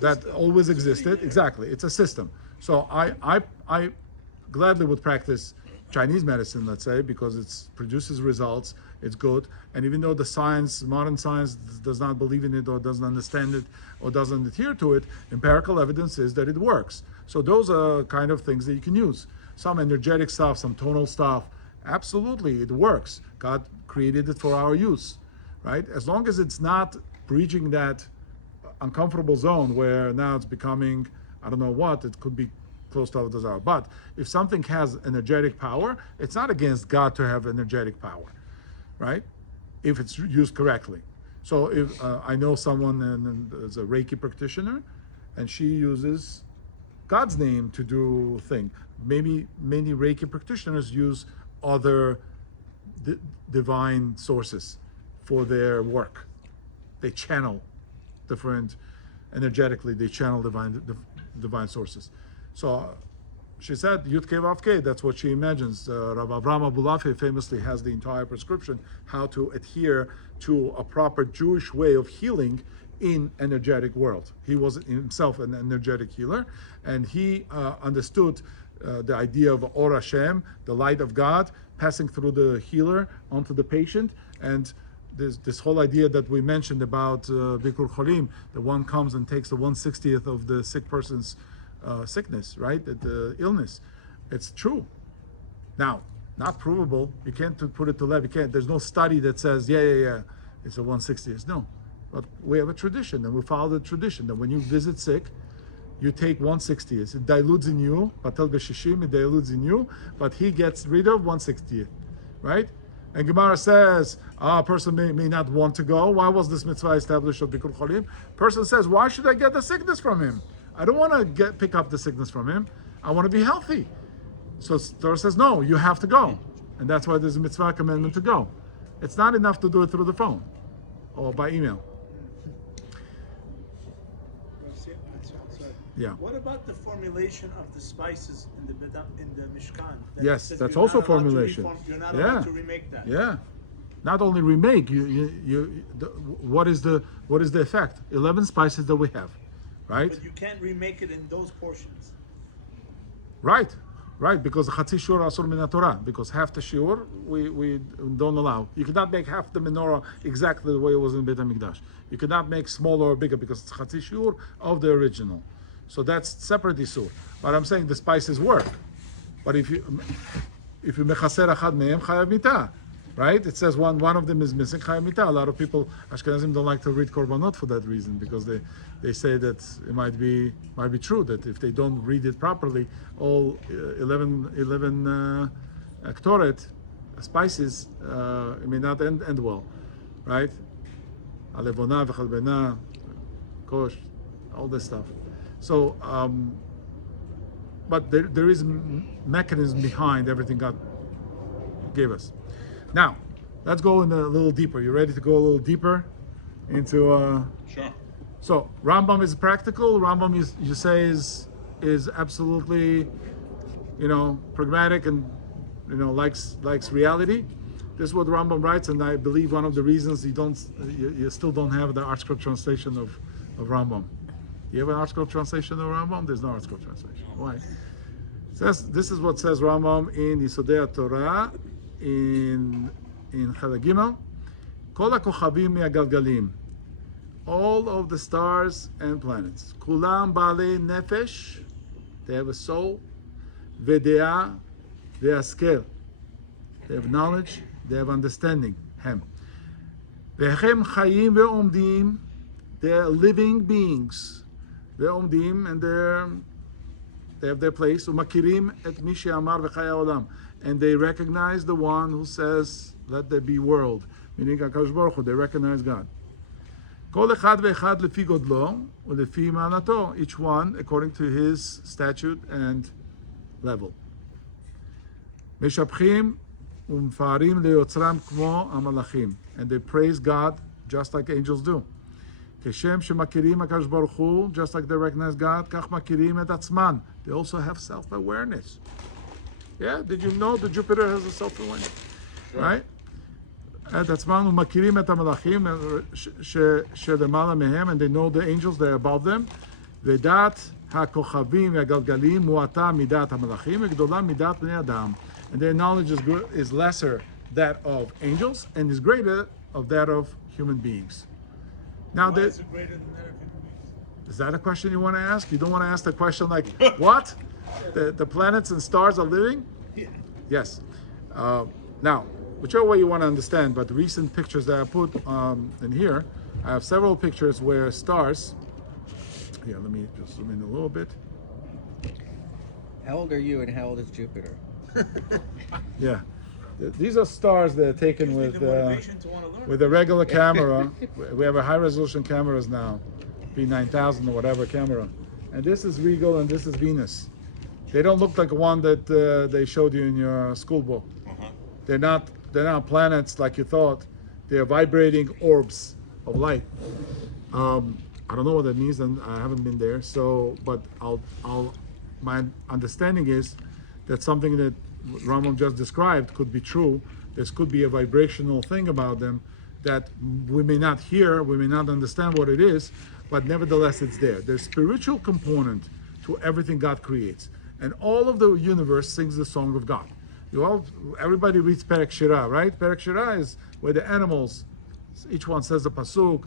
that always existed. Exactly, it's a system. So I gladly would practice Chinese medicine, let's say, because it produces results, it's good. And even though modern science does not believe in it or doesn't understand it or doesn't adhere to it, empirical evidence is that it works. So those are kind of things that you can use. Some energetic stuff, some tonal stuff, absolutely, it works. God created it for our use, right? As long as it's not breaching that uncomfortable zone where now it's becoming, I don't know what, it could be close to Avodah Zarah. But if something has energetic power, it's not against God to have energetic power, right? If it's used correctly. So if I know someone and is a Reiki practitioner, and she uses God's name to do thing. Maybe many Reiki practitioners use other divine sources for their work. They channel different energetically. They channel divine sources. So she said, Yud Kei Vav Kei, that's what she imagines. Rav Avraham Abulafe famously has the entire prescription how to adhere to a proper Jewish way of healing in energetic world. He was himself an energetic healer, and he understood the idea of Or Hashem, the light of God, passing through the healer onto the patient, and this whole idea that we mentioned about Bikur Cholim, the one comes and takes the 1/60th of the sick person's sickness, right? The illness. It's true. Now, not provable. You can't put it to lab. You can't. There's no study that says, yeah, it's a 1/60th. No. But we have a tradition, and we follow the tradition that when you visit sick, you take 1/60th. It dilutes in you. Patel b'shishim, it dilutes in you, but he gets rid of 1/60th, right? And Gemara says, a person may not want to go. Why was this mitzvah established of Bikur Cholim? Person says, why should I get the sickness from him? I don't want to pick up the sickness from him. I want to be healthy. So Torah says, no, you have to go. And that's why there's a mitzvah commandment to go. It's not enough to do it through the phone or by email. Yeah. What about the formulation of the spices in the Mishkan? Yes, that's also formulation. You're not allowed to remake that. Yeah. Not only remake, what is the effect? 11 spices that we have, right? But you can't remake it in those portions. Right, because Chatzi Shur Asur Min Torah, because half the shiur we don't allow. You cannot make half the menorah exactly the way it was in Beit HaMikdash. You cannot make smaller or bigger because it's Chatzi Shur of the original. So that's separate isur. But I'm saying the spices work. But if you mechaser achad mehem chayav mitah, right? It says one of them is missing chayav mitah. A lot of people Ashkenazim don't like to read korbanot for that reason, because they say that it might be true that if they don't read it properly, all 11 Ktoret, spices, it may not end well, right? Alevona, v'chalbena, kosh, all this stuff. So, but there is mechanism behind everything God gave us. Now, let's go in a little deeper. You ready to go a little deeper into? Sure. So Rambam is practical. Rambam, you say is absolutely, pragmatic and likes likes This is what Rambam writes, and I believe one of the reasons you still don't have the ArtScroll translation of Rambam. You have an ArtScroll translation of Rambam? There's no ArtScroll translation. Why? This is what says Rambam in Yisodei Torah in Chelek Gimel. Kol hakochavim me'agalgalim. All of the stars and planets. Kulam baalei nefesh. They have a soul. Ve'de'ah ve'askel. They have knowledge. They have understanding. Hem. Ve'chem chayim ve'omdim. They are living beings. Ve'omdim, and they have their place. Umakirim et mi she'amar v'chaya olam. And they recognize the one who says, "Let there be world." Meaning HaKadosh Baruch Hu. They recognize God. Kol echad ve'echad lefi godlo ulefi ma'anato. Each one according to his statute and level. Meshapchim umfarim leyotzram kmo amalachim. And they praise God just like angels do. Keshem shemakirim HaKadosh Baruch Hu, just like they recognize God, kach makirim et atzman. They also have self-awareness. Yeah, did you know that Jupiter has a self-awareness? Sure. Right? Et atzman umakirim et amalachim shelemala mehem, and they know the angels, they're above them. Vedat hakochavim ve'galgalim muata midat hamalachim ve'gdola midat bnei adam. And their knowledge is lesser that of angels and is greater of that of human beings. Now, Why is it greater than that of human beings? Is that a question you want to ask? You don't want to ask the question like, what? The planets and stars are living? Yeah. Yes. Now, whichever way you want to understand, but the recent pictures that I put in here, I have several pictures where stars, here, let me just zoom in a little bit. How old are you and how old is Jupiter? Yeah. These are stars that are taken Gives me with the motivation to want to learn. with a regular camera. We have a high resolution cameras now, B9000 or whatever camera. And this is Regal and this is Venus. They don't look like one that they showed you in your school book. They're not planets like you thought. They're vibrating orbs of light. I don't know what that means, and I haven't been there. So, but my understanding is that something that Ramon just described could be true. This could be a vibrational thing about them that we may not hear, we may not understand what it is, but nevertheless it's there. There's spiritual component to everything God creates. And all of the universe sings the song of God. Everybody reads Perek Shirah, right? Perek Shirah is where the animals, each one says a pasuk,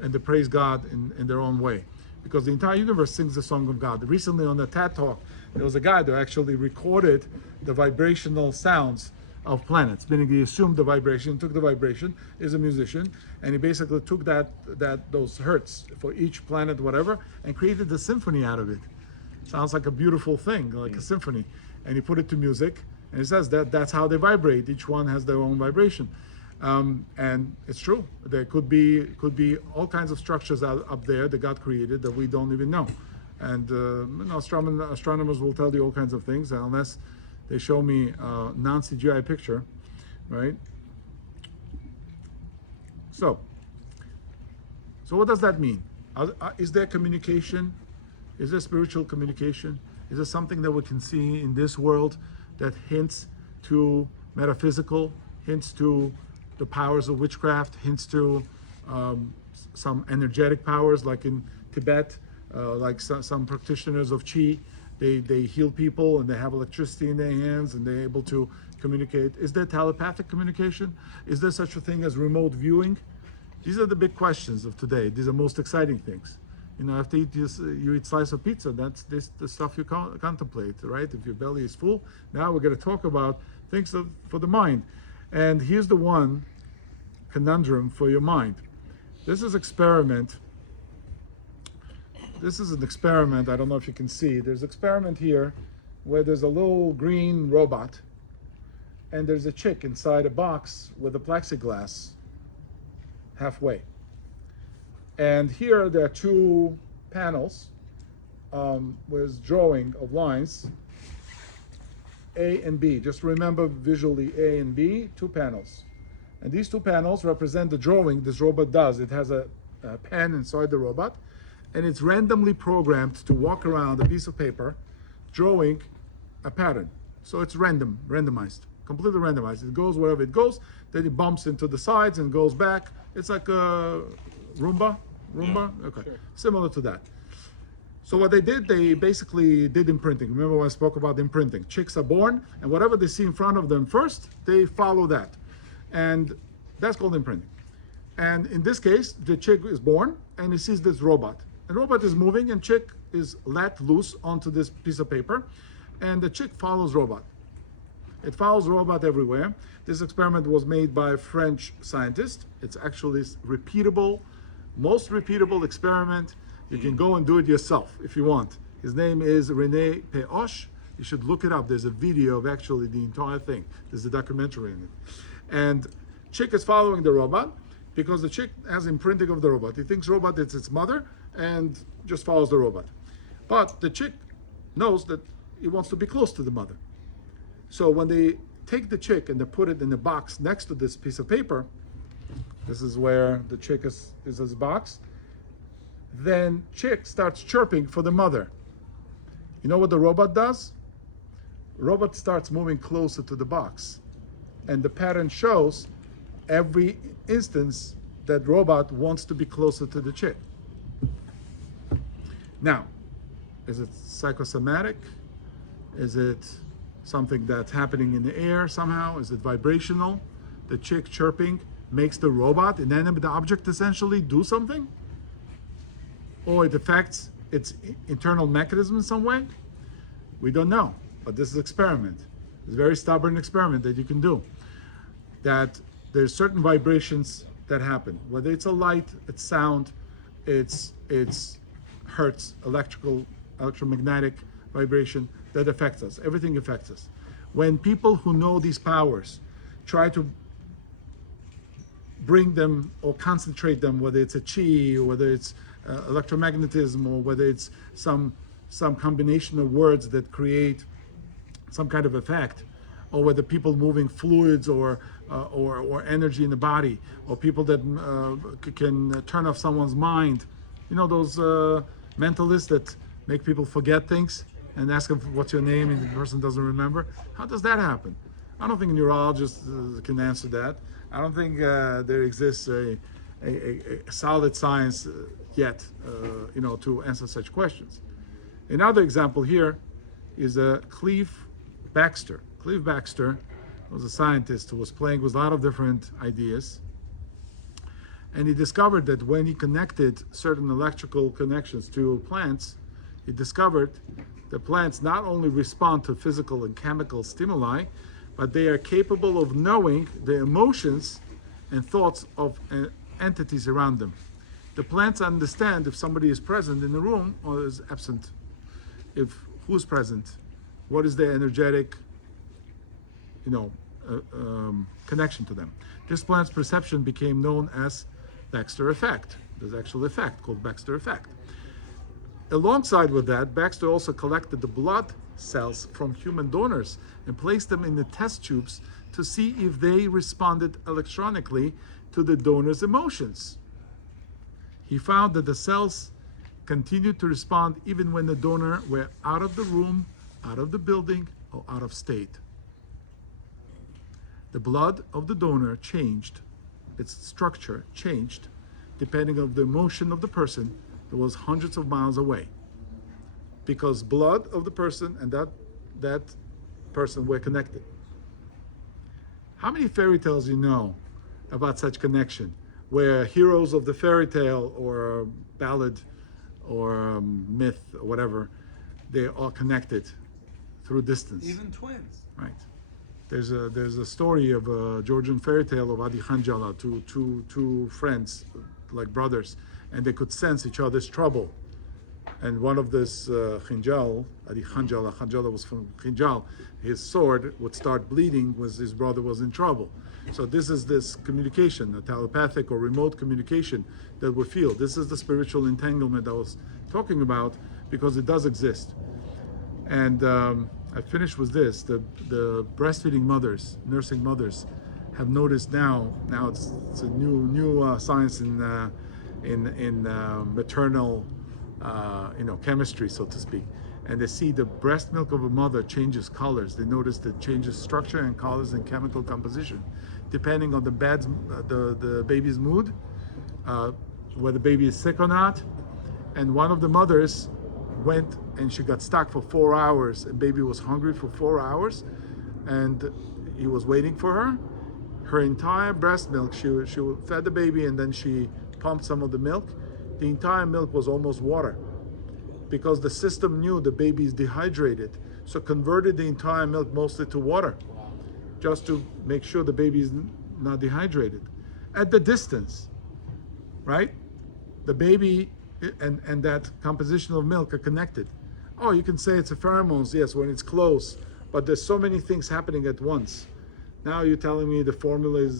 and they praise God in their own way. Because the entire universe sings the song of God. Recently on the TED Talk, there was a guy that actually recorded the vibrational sounds of planets, meaning he assumed the vibration, took the vibration, is a musician, and he basically took those hertz for each planet, whatever, and created a symphony out of it. Sounds like a beautiful thing, like a symphony. And he put it to music, and he says that's how they vibrate. Each one has their own vibration. And it's true. There could be all kinds of structures up there that God created that we don't even know. And astronomers will tell you all kinds of things unless they show me a non-CGI picture, right? So what does that mean? Is there communication? Is there spiritual communication? Is there something that we can see in this world that hints to metaphysical, hints to the powers of witchcraft, hints to some energetic powers, like in Tibet, like some practitioners of Qi, they heal people and they have electricity in their hands and they're able to communicate. Is there telepathic communication? Is there such a thing as remote viewing? These are the big questions of today. These are most exciting things. After you eat slice of pizza, that's the stuff you contemplate, right? If your belly is full, now we're going to talk about things for the mind. And here's the one conundrum for your mind. This is experiment. This is an experiment. I don't know if you can see. There's an experiment here where there's a little green robot, and there's a chick inside a box with a plexiglass halfway. And here there are two panels with drawing of lines, A and B. Just remember visually A and B, two panels. And these two panels represent the drawing this robot does. It has a pen inside the robot, and it's randomly programmed to walk around a piece of paper drawing a pattern. So it's randomized, completely randomized. It goes wherever it goes, then it bumps into the sides and goes back. It's like a Roomba? Yeah. Okay, sure. Similar to that. So what they did, they basically did imprinting. Remember when I spoke about imprinting? Chicks are born, and whatever they see in front of them first, they follow that. And that's called imprinting. And in this case, the chick is born, and he sees this robot. The robot is moving, and chick is let loose onto this piece of paper, and the chick follows robot. It follows robot everywhere. This experiment was made by a French scientist. It's actually repeatable, most repeatable experiment. You can go and do it yourself if you want. His name is René Péoche. You should look it up. There's a video of actually the entire thing. There's a documentary in it. And chick is following the robot because the chick has imprinting of the robot. He thinks robot is its mother and just follows the robot. But the chick knows that he wants to be close to the mother. So when they take the chick and they put it in a box next to this piece of paper, this is where the chick is this box, then chick starts chirping for the mother. You know what the robot does? Robot starts moving closer to the box. And the pattern shows every instance that robot wants to be closer to the chick. Now, is it psychosomatic? Is it something that's happening in the air somehow? Is it vibrational? The chick chirping makes the robot, inanimate object, essentially do something? Or it affects its internal mechanism in some way? We don't know, but this is an experiment. It's a very stubborn experiment that you can do. That there's certain vibrations that happen, whether it's a light, it's sound, it's hertz, electromagnetic vibration that affects us. Everything affects us. When people who know these powers try to bring them or concentrate them, whether it's a chi or whether it's electromagnetism or whether it's some combination of words that create some kind of effect, or whether people moving fluids or energy in the body, or people that can turn off someone's mind. You know those mentalists that make people forget things and ask them what's your name and the person doesn't remember? How does that happen? I don't think neurologists can answer that. I don't think there exists a solid science yet, to answer such questions. Another example here is Cleve Baxter. Cleve Baxter was a scientist who was playing with a lot of different ideas. And he discovered that when he connected certain electrical connections to plants, he discovered that plants not only respond to physical and chemical stimuli, but they are capable of knowing the emotions and thoughts of entities around them. The plants understand if somebody is present in the room or is absent. If who's present, what is their energetic, connection to them. This plant's perception became known as Baxter effect. There's actually an effect called Baxter effect. Alongside with that, Baxter also collected the blood cells from human donors and placed them in the test tubes to see if they responded electronically to the donor's emotions. He found that the cells continued to respond even when the donor were out of the room, out of the building, or out of state. The blood of the donor changed, its structure changed, depending on the emotion of the person that was hundreds of miles away. Because blood of the person and that person were connected. How many fairy tales you know about such connection, where heroes of the fairy tale or ballad or myth or whatever, they're all connected through distance. Even twins. Right. There's a story of a Georgian fairy tale of Adi Khanjala, two friends, like brothers, and they could sense each other's trouble. And one of this Khinjal, Khanjal was from Khinjal, his sword would start bleeding when his brother was in trouble. So this communication, a telepathic or remote communication that we feel. This is the spiritual entanglement I was talking about, because it does exist. And I finished with this: the breastfeeding mothers, nursing mothers, have noticed now it's a new science in maternal chemistry, so to speak. And they see the breast milk of a mother changes colors. They notice that it changes structure and colors and chemical composition, depending on the baby's mood, whether the baby is sick or not. And one of the mothers went and she got stuck for 4 hours, and baby was hungry for 4 hours, and he was waiting for her. Her entire breast milk, she fed the baby, and then she pumped some of the milk. The entire milk was almost water, because the system knew the baby is dehydrated, so converted the entire milk mostly to water, just to make sure the baby is not dehydrated. At the distance, right? The baby and that composition of milk are connected. Oh, you can say it's a pheromones, yes, when it's close, but there's so many things happening at once. Now you're telling me the formula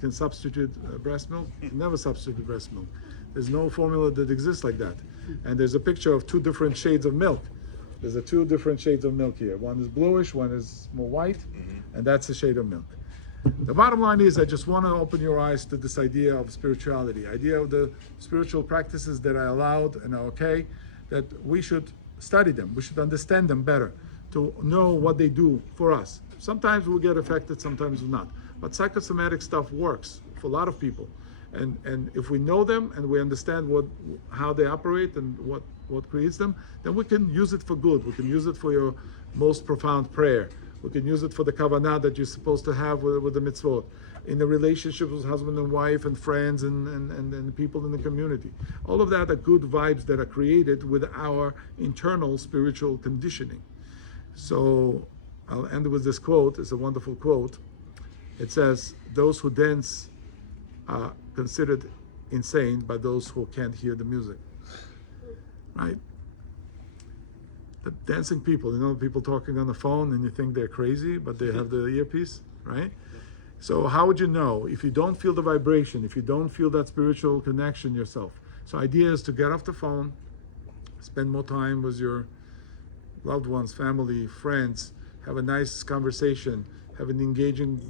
can substitute breast milk? It can never substitute breast milk. There's no formula that exists like that. And there's a picture of 2 different shades of milk. There's 2 different shades of milk here. One is bluish, one is more white, and that's the shade of milk. The bottom line is, I just want to open your eyes to this idea of spirituality, idea of the spiritual practices that are allowed and are okay, that we should study them, we should understand them better, to know what they do for us. Sometimes we'll get affected, sometimes we'll not. But psychosomatic stuff works for a lot of people. And if we know them and we understand how they operate and what creates them, then we can use it for good. We can use it for your most profound prayer. We can use it for the kavanah that you're supposed to have with the mitzvot, in the relationship with husband and wife and friends and people in the community. All of that are good vibes that are created with our internal spiritual conditioning. So I'll end with this quote. It's a wonderful quote. It says, "Those who dance are considered insane by those who can't hear the music." Right? The dancing people, people talking on the phone and you think they're crazy, but they have the earpiece, right? So how would you know if you don't feel the vibration, if you don't feel that spiritual connection yourself? So idea is to get off the phone, spend more time with your loved ones, family, friends, have a nice conversation, have an engaging,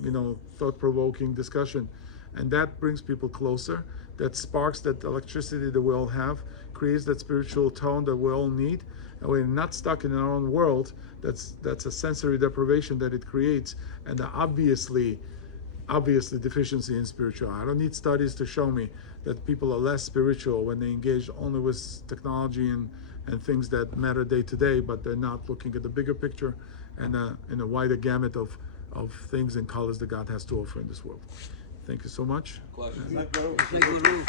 thought-provoking discussion. And that brings people closer. That sparks that electricity that we all have, creates that spiritual tone that we all need. And we're not stuck in our own world. That's a sensory deprivation that it creates, and obviously deficiency in spirituality. I don't need studies to show me that people are less spiritual when they engage only with technology and things that matter day to day, but they're not looking at the bigger picture and in a wider gamut of things and colors that God has to offer in this world. Thank you so much. Pleasure. Thank you.